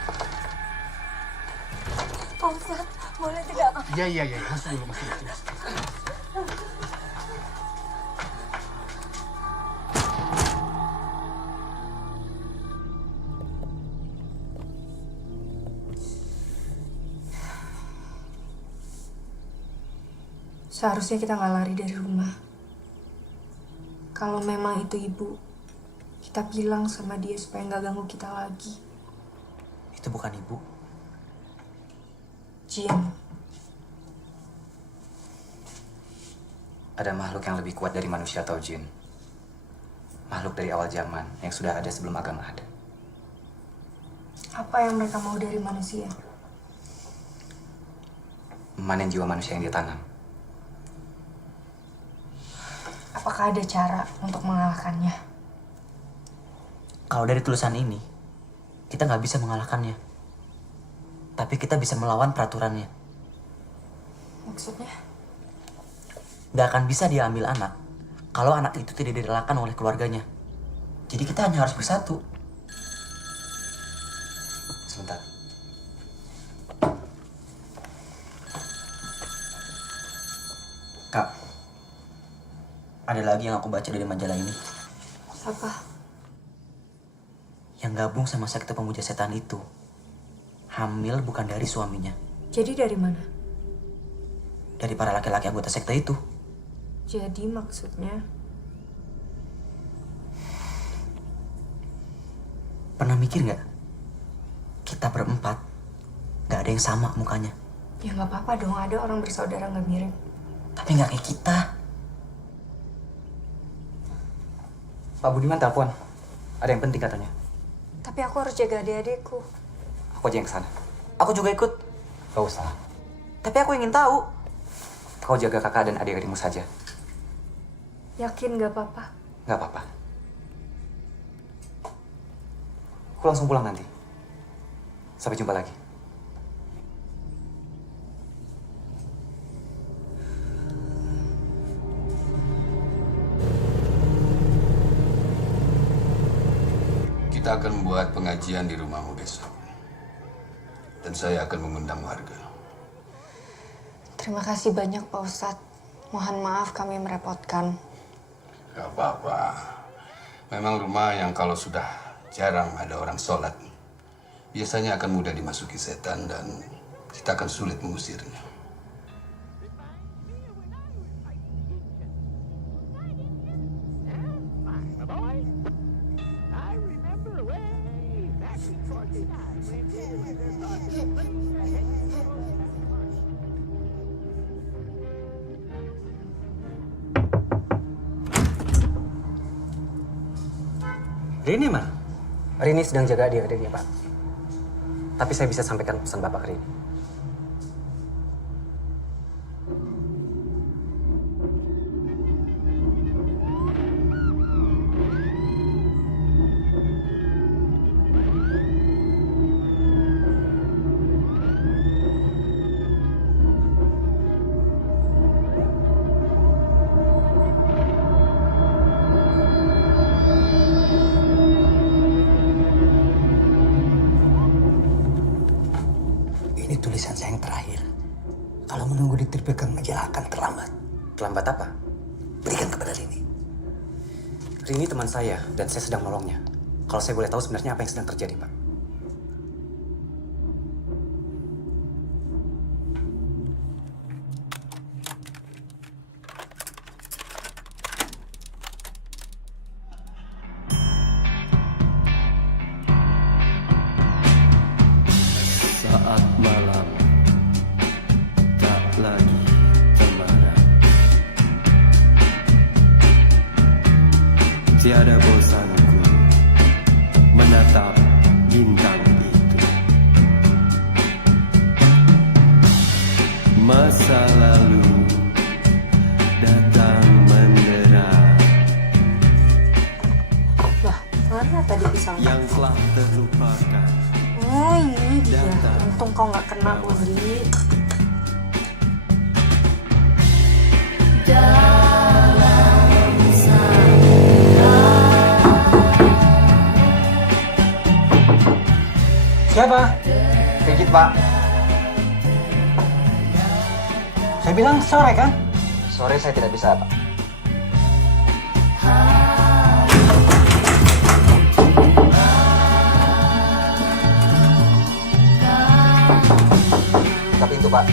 Pak Ustadz, boleh tidak? Iya. Masuk dulu. Seharusnya kita nggak lari dari rumah. Kalau memang itu ibu, kita bilang sama dia supaya nggak ganggu kita lagi. Itu bukan ibu. Jin. Ada makhluk yang lebih kuat dari manusia atau jin. Makhluk dari awal zaman yang sudah ada sebelum agama ada. Apa yang mereka mau dari manusia? Memanen jiwa manusia yang ditanam. Apakah ada cara untuk mengalahkannya? Kalau dari tulisan ini, kita nggak bisa mengalahkannya. Tapi kita bisa melawan peraturannya. Maksudnya? Nggak akan bisa dia ambil anak kalau anak itu tidak direlakan oleh keluarganya. Jadi kita hanya harus bersatu. Sebentar. Kak, ada lagi yang aku baca dari majalah ini. Apa? Yang gabung sama sekte pemuja setan itu hamil bukan dari suaminya. Jadi dari mana? Dari para laki-laki anggota sekte itu. Jadi maksudnya? Pernah mikir nggak? Kita berempat nggak ada yang sama mukanya. Ya nggak apa-apa dong, ada orang bersaudara nggak mirip. Tapi nggak kayak kita. Pak Budiman telepon. Ada yang penting katanya. Tapi aku harus jaga adik-adikku. Aku aja yang kesana. Aku juga ikut. Gak usah. Tapi aku ingin tahu. Kau jaga kakak dan adik-adikmu saja. Yakin nggak apa-apa? Nggak apa-apa. Aku langsung pulang nanti. Sampai jumpa lagi. Kita akan membuat pengajian di rumahmu besok. Dan saya akan mengundang warga. Terima kasih banyak Pak Ustadz. Mohon maaf kami merepotkan. Gak apa-apa. Memang rumah yang kalau sudah jarang ada orang sholat, biasanya akan mudah dimasuki setan dan kita akan sulit mengusirnya. Rini mana? Rini sedang jaga adik-adiknya, Pak. Tapi saya bisa sampaikan pesan Bapak ke Rini. Ini tulisan saya yang terakhir. Kalau menunggu diterbitkan majalah akan terlambat. Terlambat apa? Berikan kepada Rini. Rini teman saya dan saya sedang menolongnya. Kalau saya boleh tahu sebenarnya apa yang sedang terjadi, Pak? Saat malam tak lagi cemara, tiada bosanku menatap bintang itu. Masa lalu datang mendera Lah, mana tadi pisangnya? yang telah terlupakan. Oh ini dia. Untung kau nggak kena, Bondi. Siapa? Pijit, Pak. Saya bilang sore kan? Sore saya tidak bisa, Pak. Buka pintu, Pak.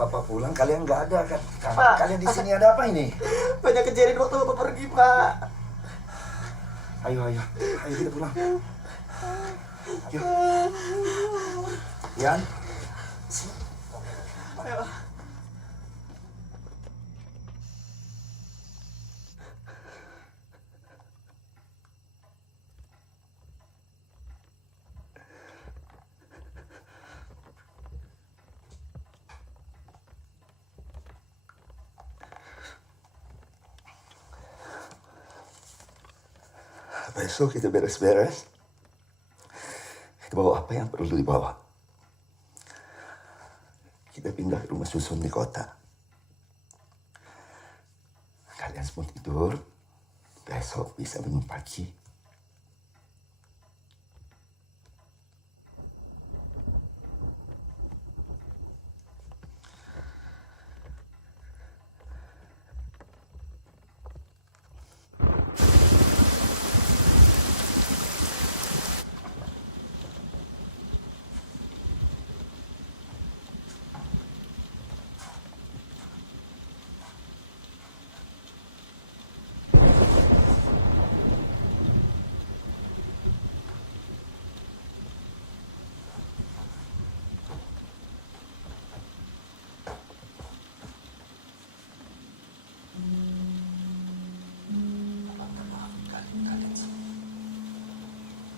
Bapak pulang kalian nggak ada kan? Kalian di sini ada apa ini? Banyak kejadian waktu Bapak pergi, Pak. Ayo kita pulang. Yuk. Yan. Ayo. Besok kita beres-beres. Kita bawa apa yang perlu dibawa. Kita pindah ke rumah susun di kota. Kalian semua tidur. Besok bisa bangun pagi.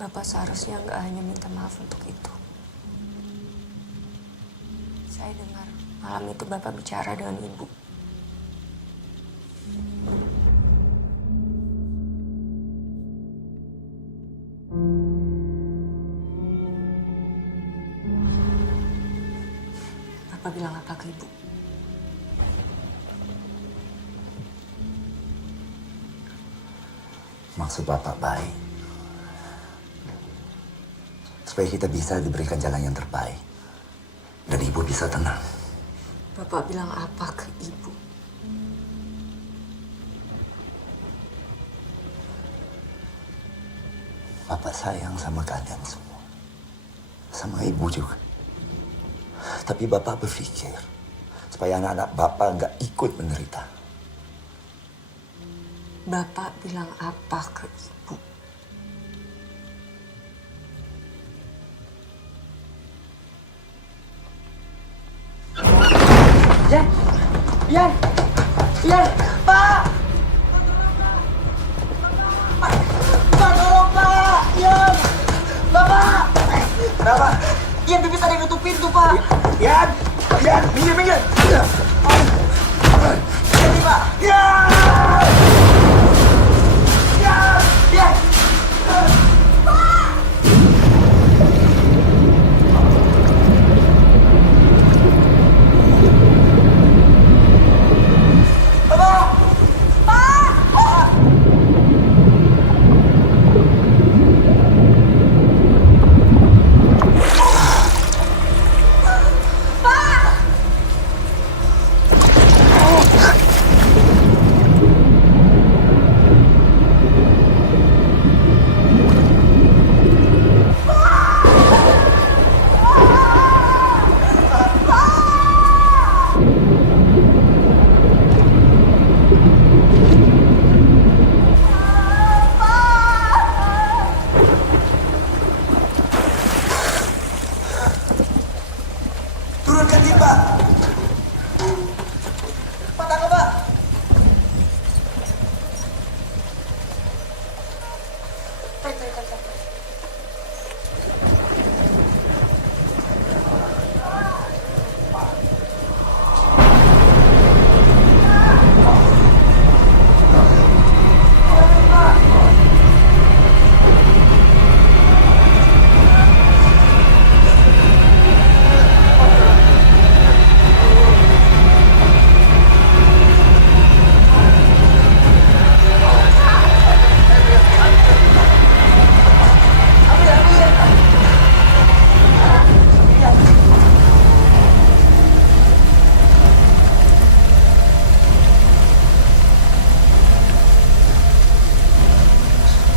Bapak seharusnya nggak hanya minta maaf untuk itu. Saya dengar malam itu Bapak bicara dengan Ibu. Bapak bilang apa ke Ibu? Maksud Bapak baik. Supaya kita bisa diberikan jalan yang terbaik. Dan Ibu bisa tenang. Bapak bilang apa ke Ibu? Bapak sayang sama kalian semua. Sama Ibu juga. Tapi Bapak berpikir supaya anak-anak Bapak nggak ikut menderita. Bapak bilang apa ke Ibu? Ian! Ian! Ian! Pak! Pak, tolong Pak! Ian! Bapak! Kenapa? Ian, pipis ada yang nutup pintu, Pak! Ian! Ian! Minggir, minggir! Ini, Pak! Ian! Ian! Ian! Turunkan timba! Pak, tangkap, Pak!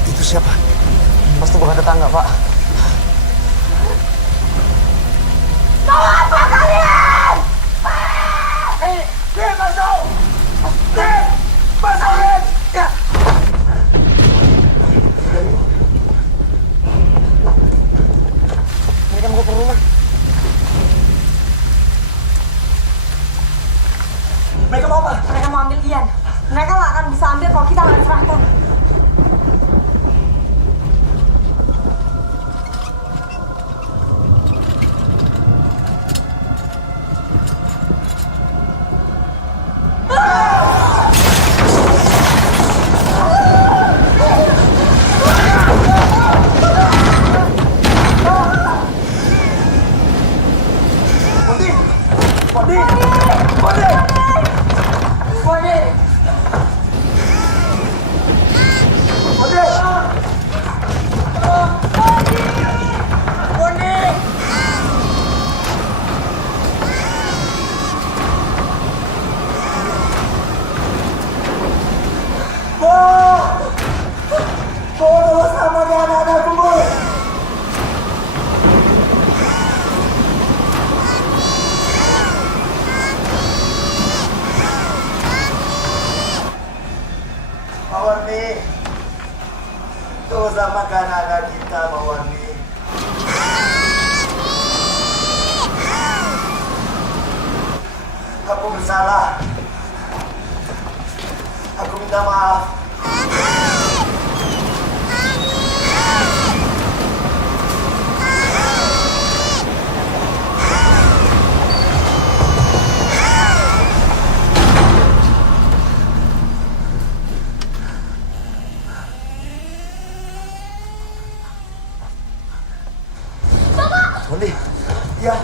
Itu siapa? Pasti bukan tetangga, Pak. Mau apa kalian? Masuk! Masuk! Ya! Mereka mau ke rumah. Mereka mau apa? Mereka mau ambil Ian. Mereka nggak akan bisa ambil kalau kita nggak serahkan. Soli. Ya.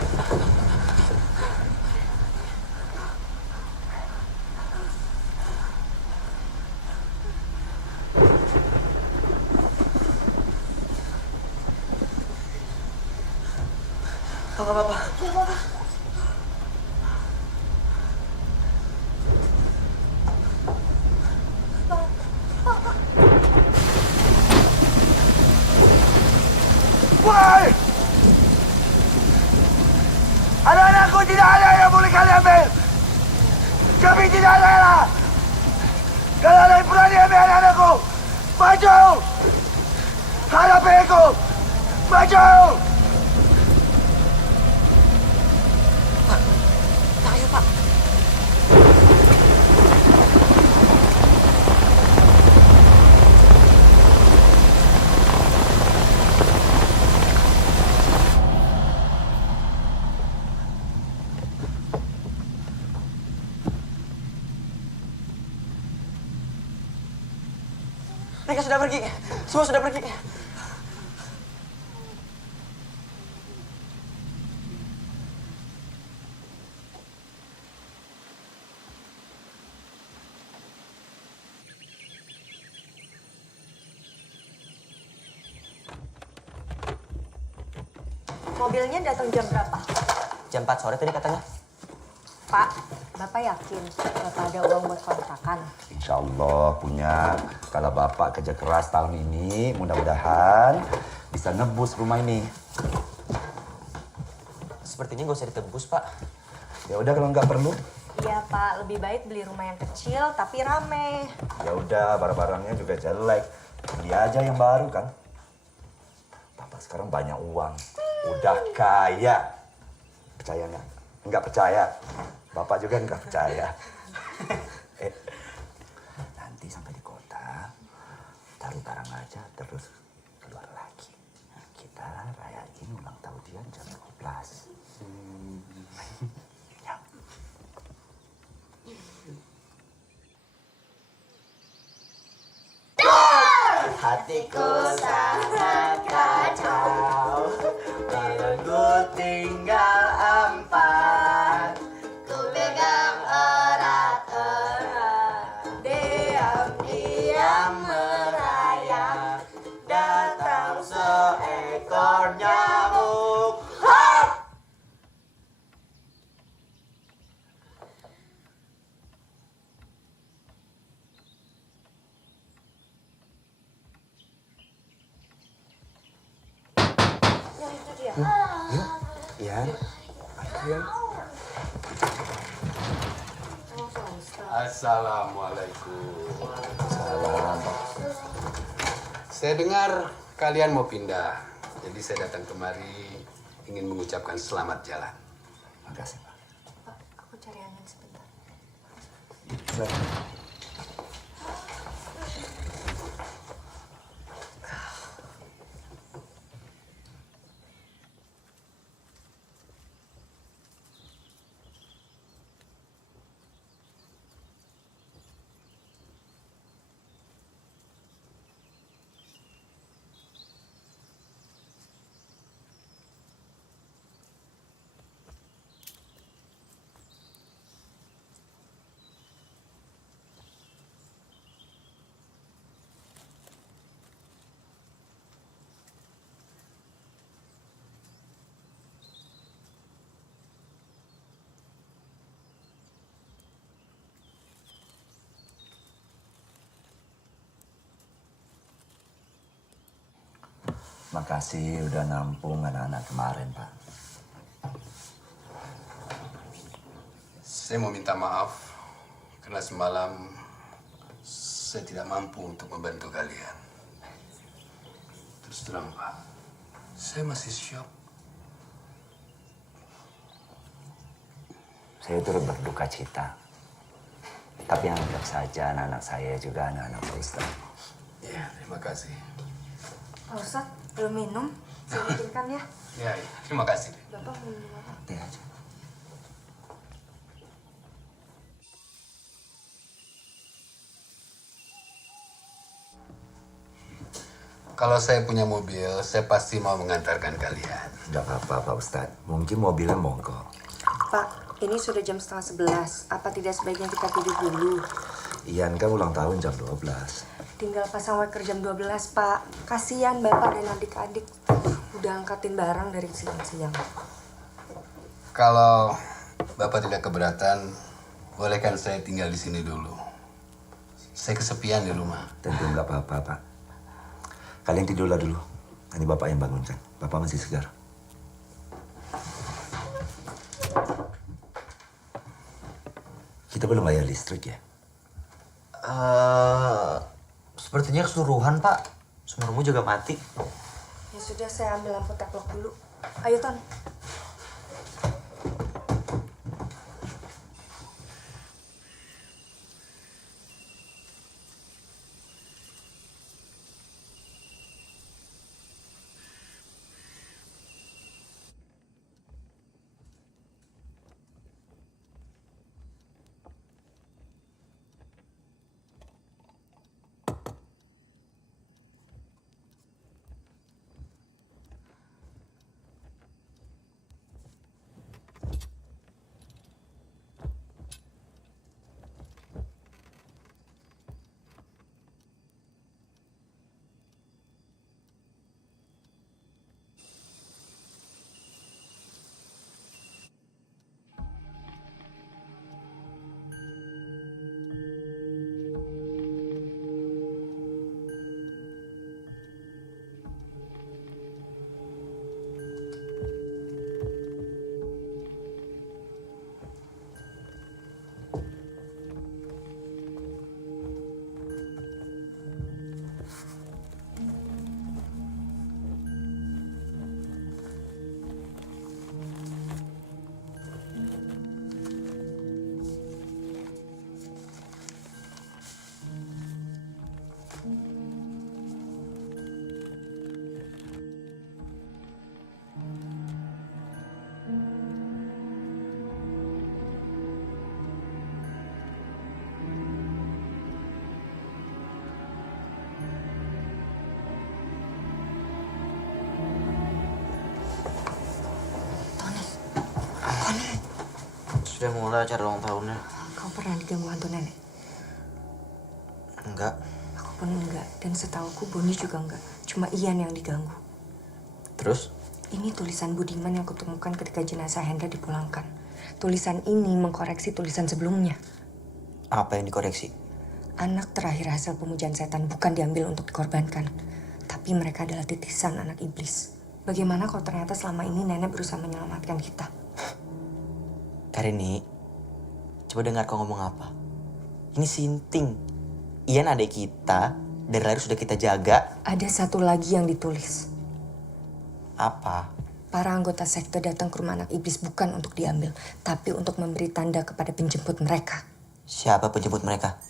Nggak apa-apa. Woi! Anak-anakku tidak ada yang boleh kalian ambil. Kami tidak rela. Kalau ada yang berani ambil anak-anakku, maju! Hadapi aku! Maju! Ayo, Pak. Mereka sudah pergi. Semua sudah pergi. Mobilnya datang jam berapa? Jam 4 sore tadi katanya. Pak, Bapak yakin Bapak ada uang buat kontrakan? Insya Allah punya. Kalau Bapak kerja keras tahun ini, mudah-mudahan bisa nebus rumah ini. Sepertinya nggak usah ditebus, Pak. Ya udah kalau nggak perlu. Iya Pak, lebih baik beli rumah yang kecil tapi rame. Ya udah, barang-barangnya juga jelek. Beli aja yang baru kan. Bapak sekarang banyak uang. Udah kaya. Percaya nggak? Nggak percaya. Bapak juga nggak percaya. Nanti sampai di kota, taruh barang aja terus keluar lagi. Kita rayain ulang tahun dia jam 12. Ya. Hatiku sangat kacau, malamku tinggal 4. Ku pegang erat-erat, diam-diam merayap, datang seekor nyamuk. Ian. Ian. Assalamualaikum. Salam. Saya dengar kalian mau pindah. Jadi saya datang kemari ingin mengucapkan selamat jalan. Makasih, Pak. Pak, aku cari angin sebentar. Makasih udah nampung anak-anak kemarin, Pak. Saya mau minta maaf karena semalam saya tidak mampu untuk membantu kalian. Terus terang, Pak, saya masih syok. Saya turut berduka cita. Tapi anggap saja anak-anak saya juga anak-anak Pak Ustadz. Ya, terima kasih. Pak Ustadz, belum minum? Saya bikinkan ya. Ya, terima kasih. Bapak mau minum apa? Teh aja. Kalau saya punya mobil, saya pasti mau mengantarkan kalian. Nggak apa-apa, Pak Ustadz. Mungkin mobilnya mogok. Pak, ini sudah jam 10:30. Apa tidak sebaiknya kita tidur dulu? Ian kan ulang tahun jam 12. Tinggal pasang waker jam 12, Pak. Kasihan Bapak dan adik-adik. Udah angkatin barang dari siang-siang. Kalau Bapak tidak keberatan, bolehkan saya tinggal di sini dulu. Saya kesepian di rumah. Tentu nggak apa-apa, Pak. Kalian tidurlah dulu. Nanti Bapak yang bangunkan. Bapak masih segar. Kita belum bayar listrik ya? Sepertinya keseluruhan, Pak. Sumarmu juga mati. Ya sudah, saya ambil lampu teplok dulu. Ayo, Ton. Sudah mulai acara ulang tahunnya. Kau pernah diganggu hantu nenek? Enggak. Aku pun enggak. Dan setauku Boni juga enggak. Cuma Ian yang diganggu. Terus? Ini tulisan Budiman yang kutemukan ketika jenazah Hendra dipulangkan. Tulisan ini mengkoreksi tulisan sebelumnya. Apa yang dikoreksi? Anak terakhir hasil pemujaan setan bukan diambil untuk dikorbankan. Tapi mereka adalah titisan anak iblis. Bagaimana kalau ternyata selama ini nenek berusaha menyelamatkan kita? Karini, coba dengar kau ngomong apa. Ini sinting. Ian adik kita, dari lahir sudah kita jaga. Ada satu lagi yang ditulis. Apa? Para anggota sekte datang ke rumah anak iblis bukan untuk diambil, tapi untuk memberi tanda kepada penjemput mereka. Siapa penjemput mereka?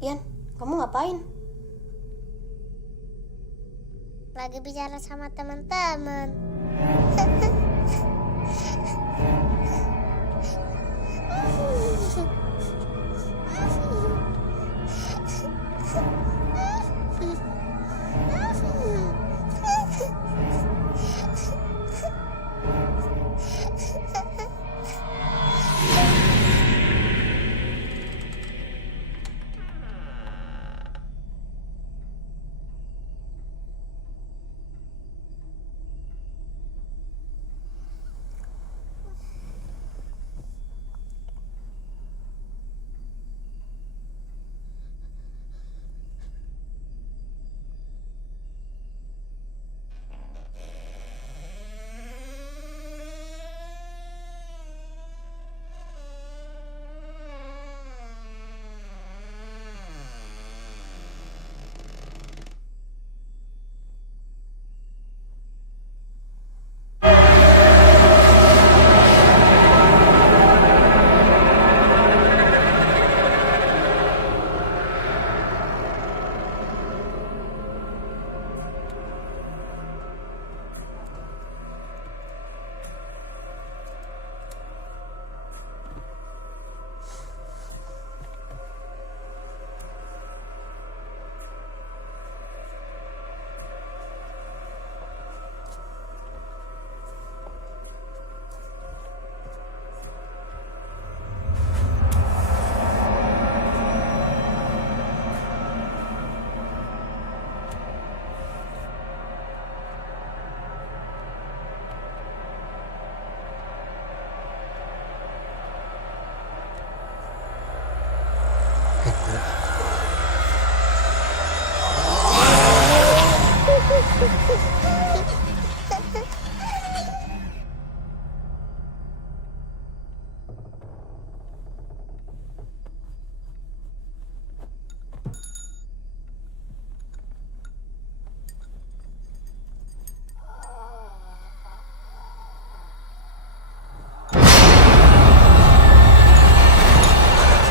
Ian, kamu ngapain? Lagi bicara sama teman-teman.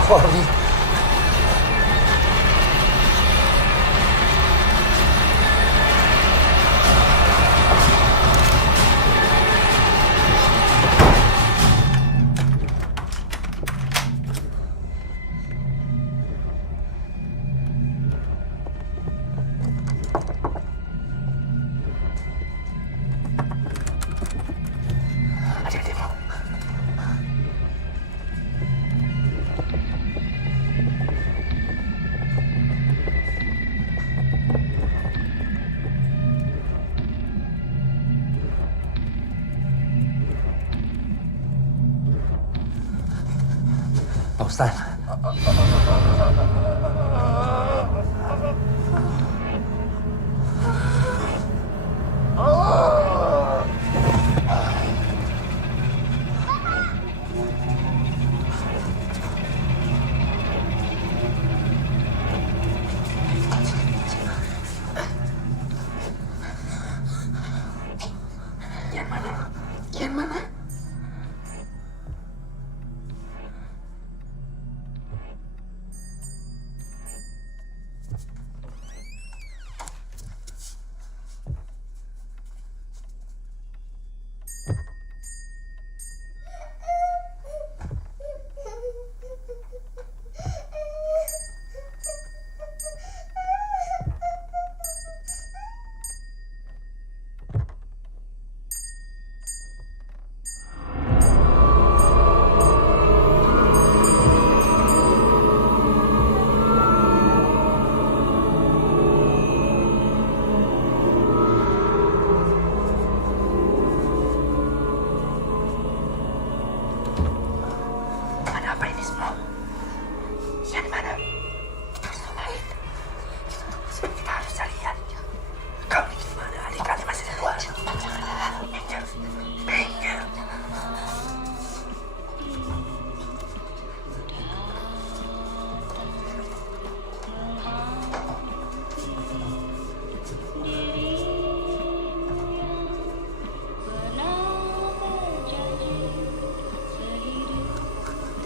Polri. Adik-adikmu. Pak Ustaz. Kian mana? Kian mana? Ada apa ini semua? Kian mana? Lain. Kita harus cari Kian. Kau ini gimana? Adik kali masih di luar. Pinggir. Pinggir.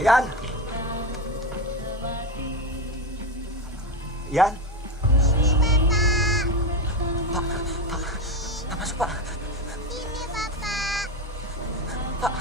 Yan. Yan. Pak, masuk Pak. Ini Bapak. Pak.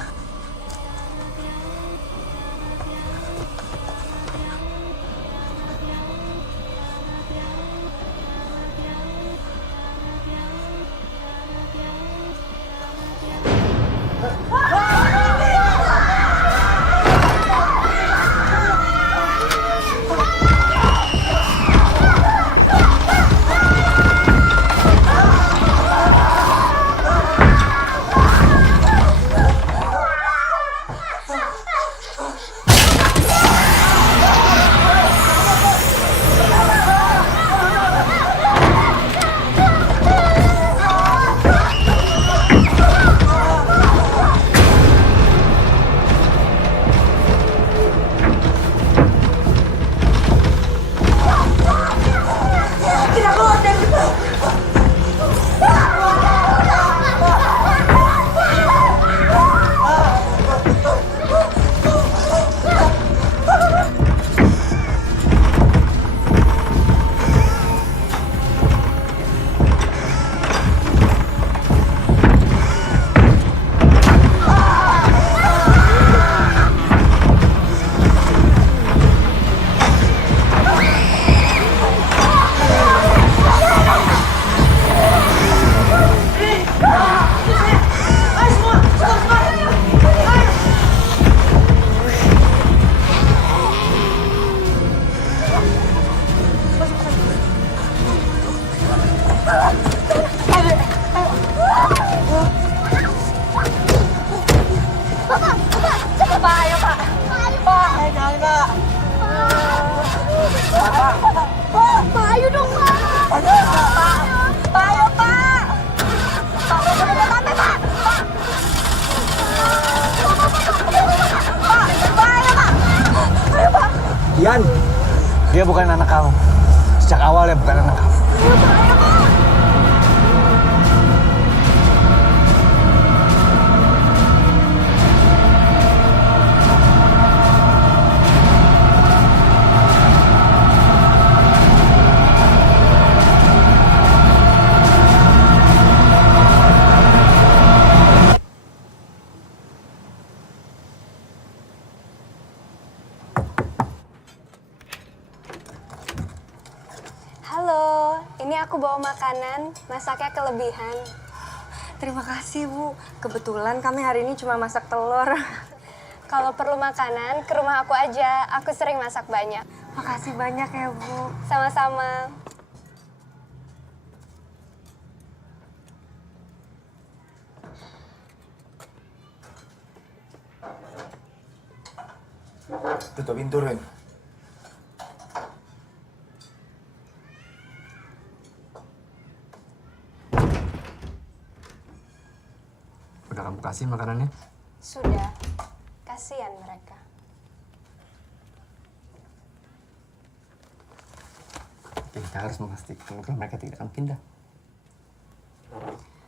Dian, dia bukan anak kamu. Sejak awal dia bukan anak kamu. Halo, ini aku bawa makanan, masaknya kelebihan. Terima kasih, Bu. Kebetulan kami hari ini cuma masak telur. Kalau perlu makanan, ke rumah aku aja. Aku sering masak banyak. Makasih banyak ya, Bu. Sama-sama. Tutup pintu, Ren. Udah kamu kasih makanannya? Sudah. Kasihan mereka. Kita harus memastikan kalau mereka tidak akan pindah.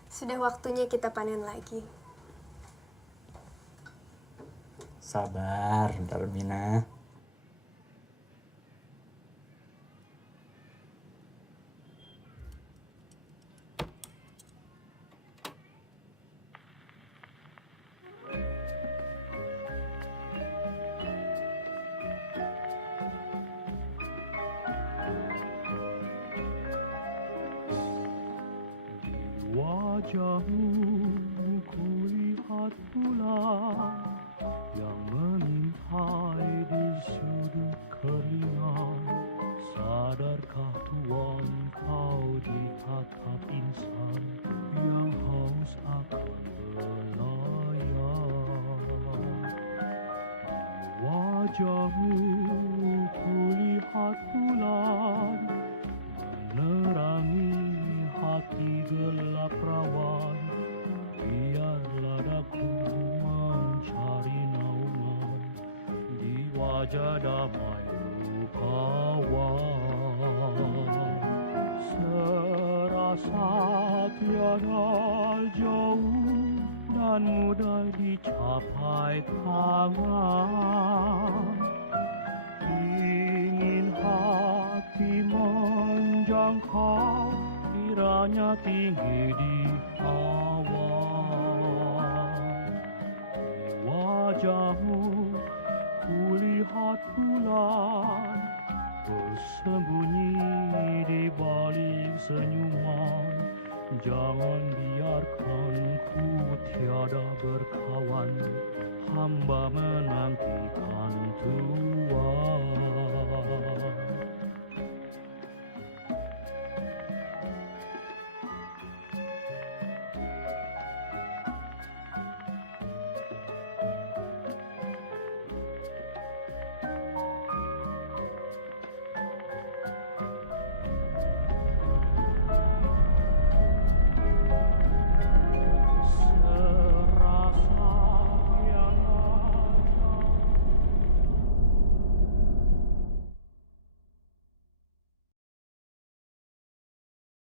Sudah waktunya kita panen lagi. Sabar, Darmina. Wajahmu kulihat bulan yang mengintai di sudut keringat. Sadarkah Tuhan kau ditatap insan yang haus akan belayar. Di wajahmu kulihat bulan menerangi hati gelap rawan. Biarlah daku mencari naungan di wajah damai rupawan. Serasa tiada jauh dan mudah dicapai tangan. Ingin hati menjangkau, kiranya tinggi di awan. Di wajahmu kulihat bulan bersembunyi di balik senyuman. Jangan biarkan ku tiada berkawan, hamba menantikan Tuhan.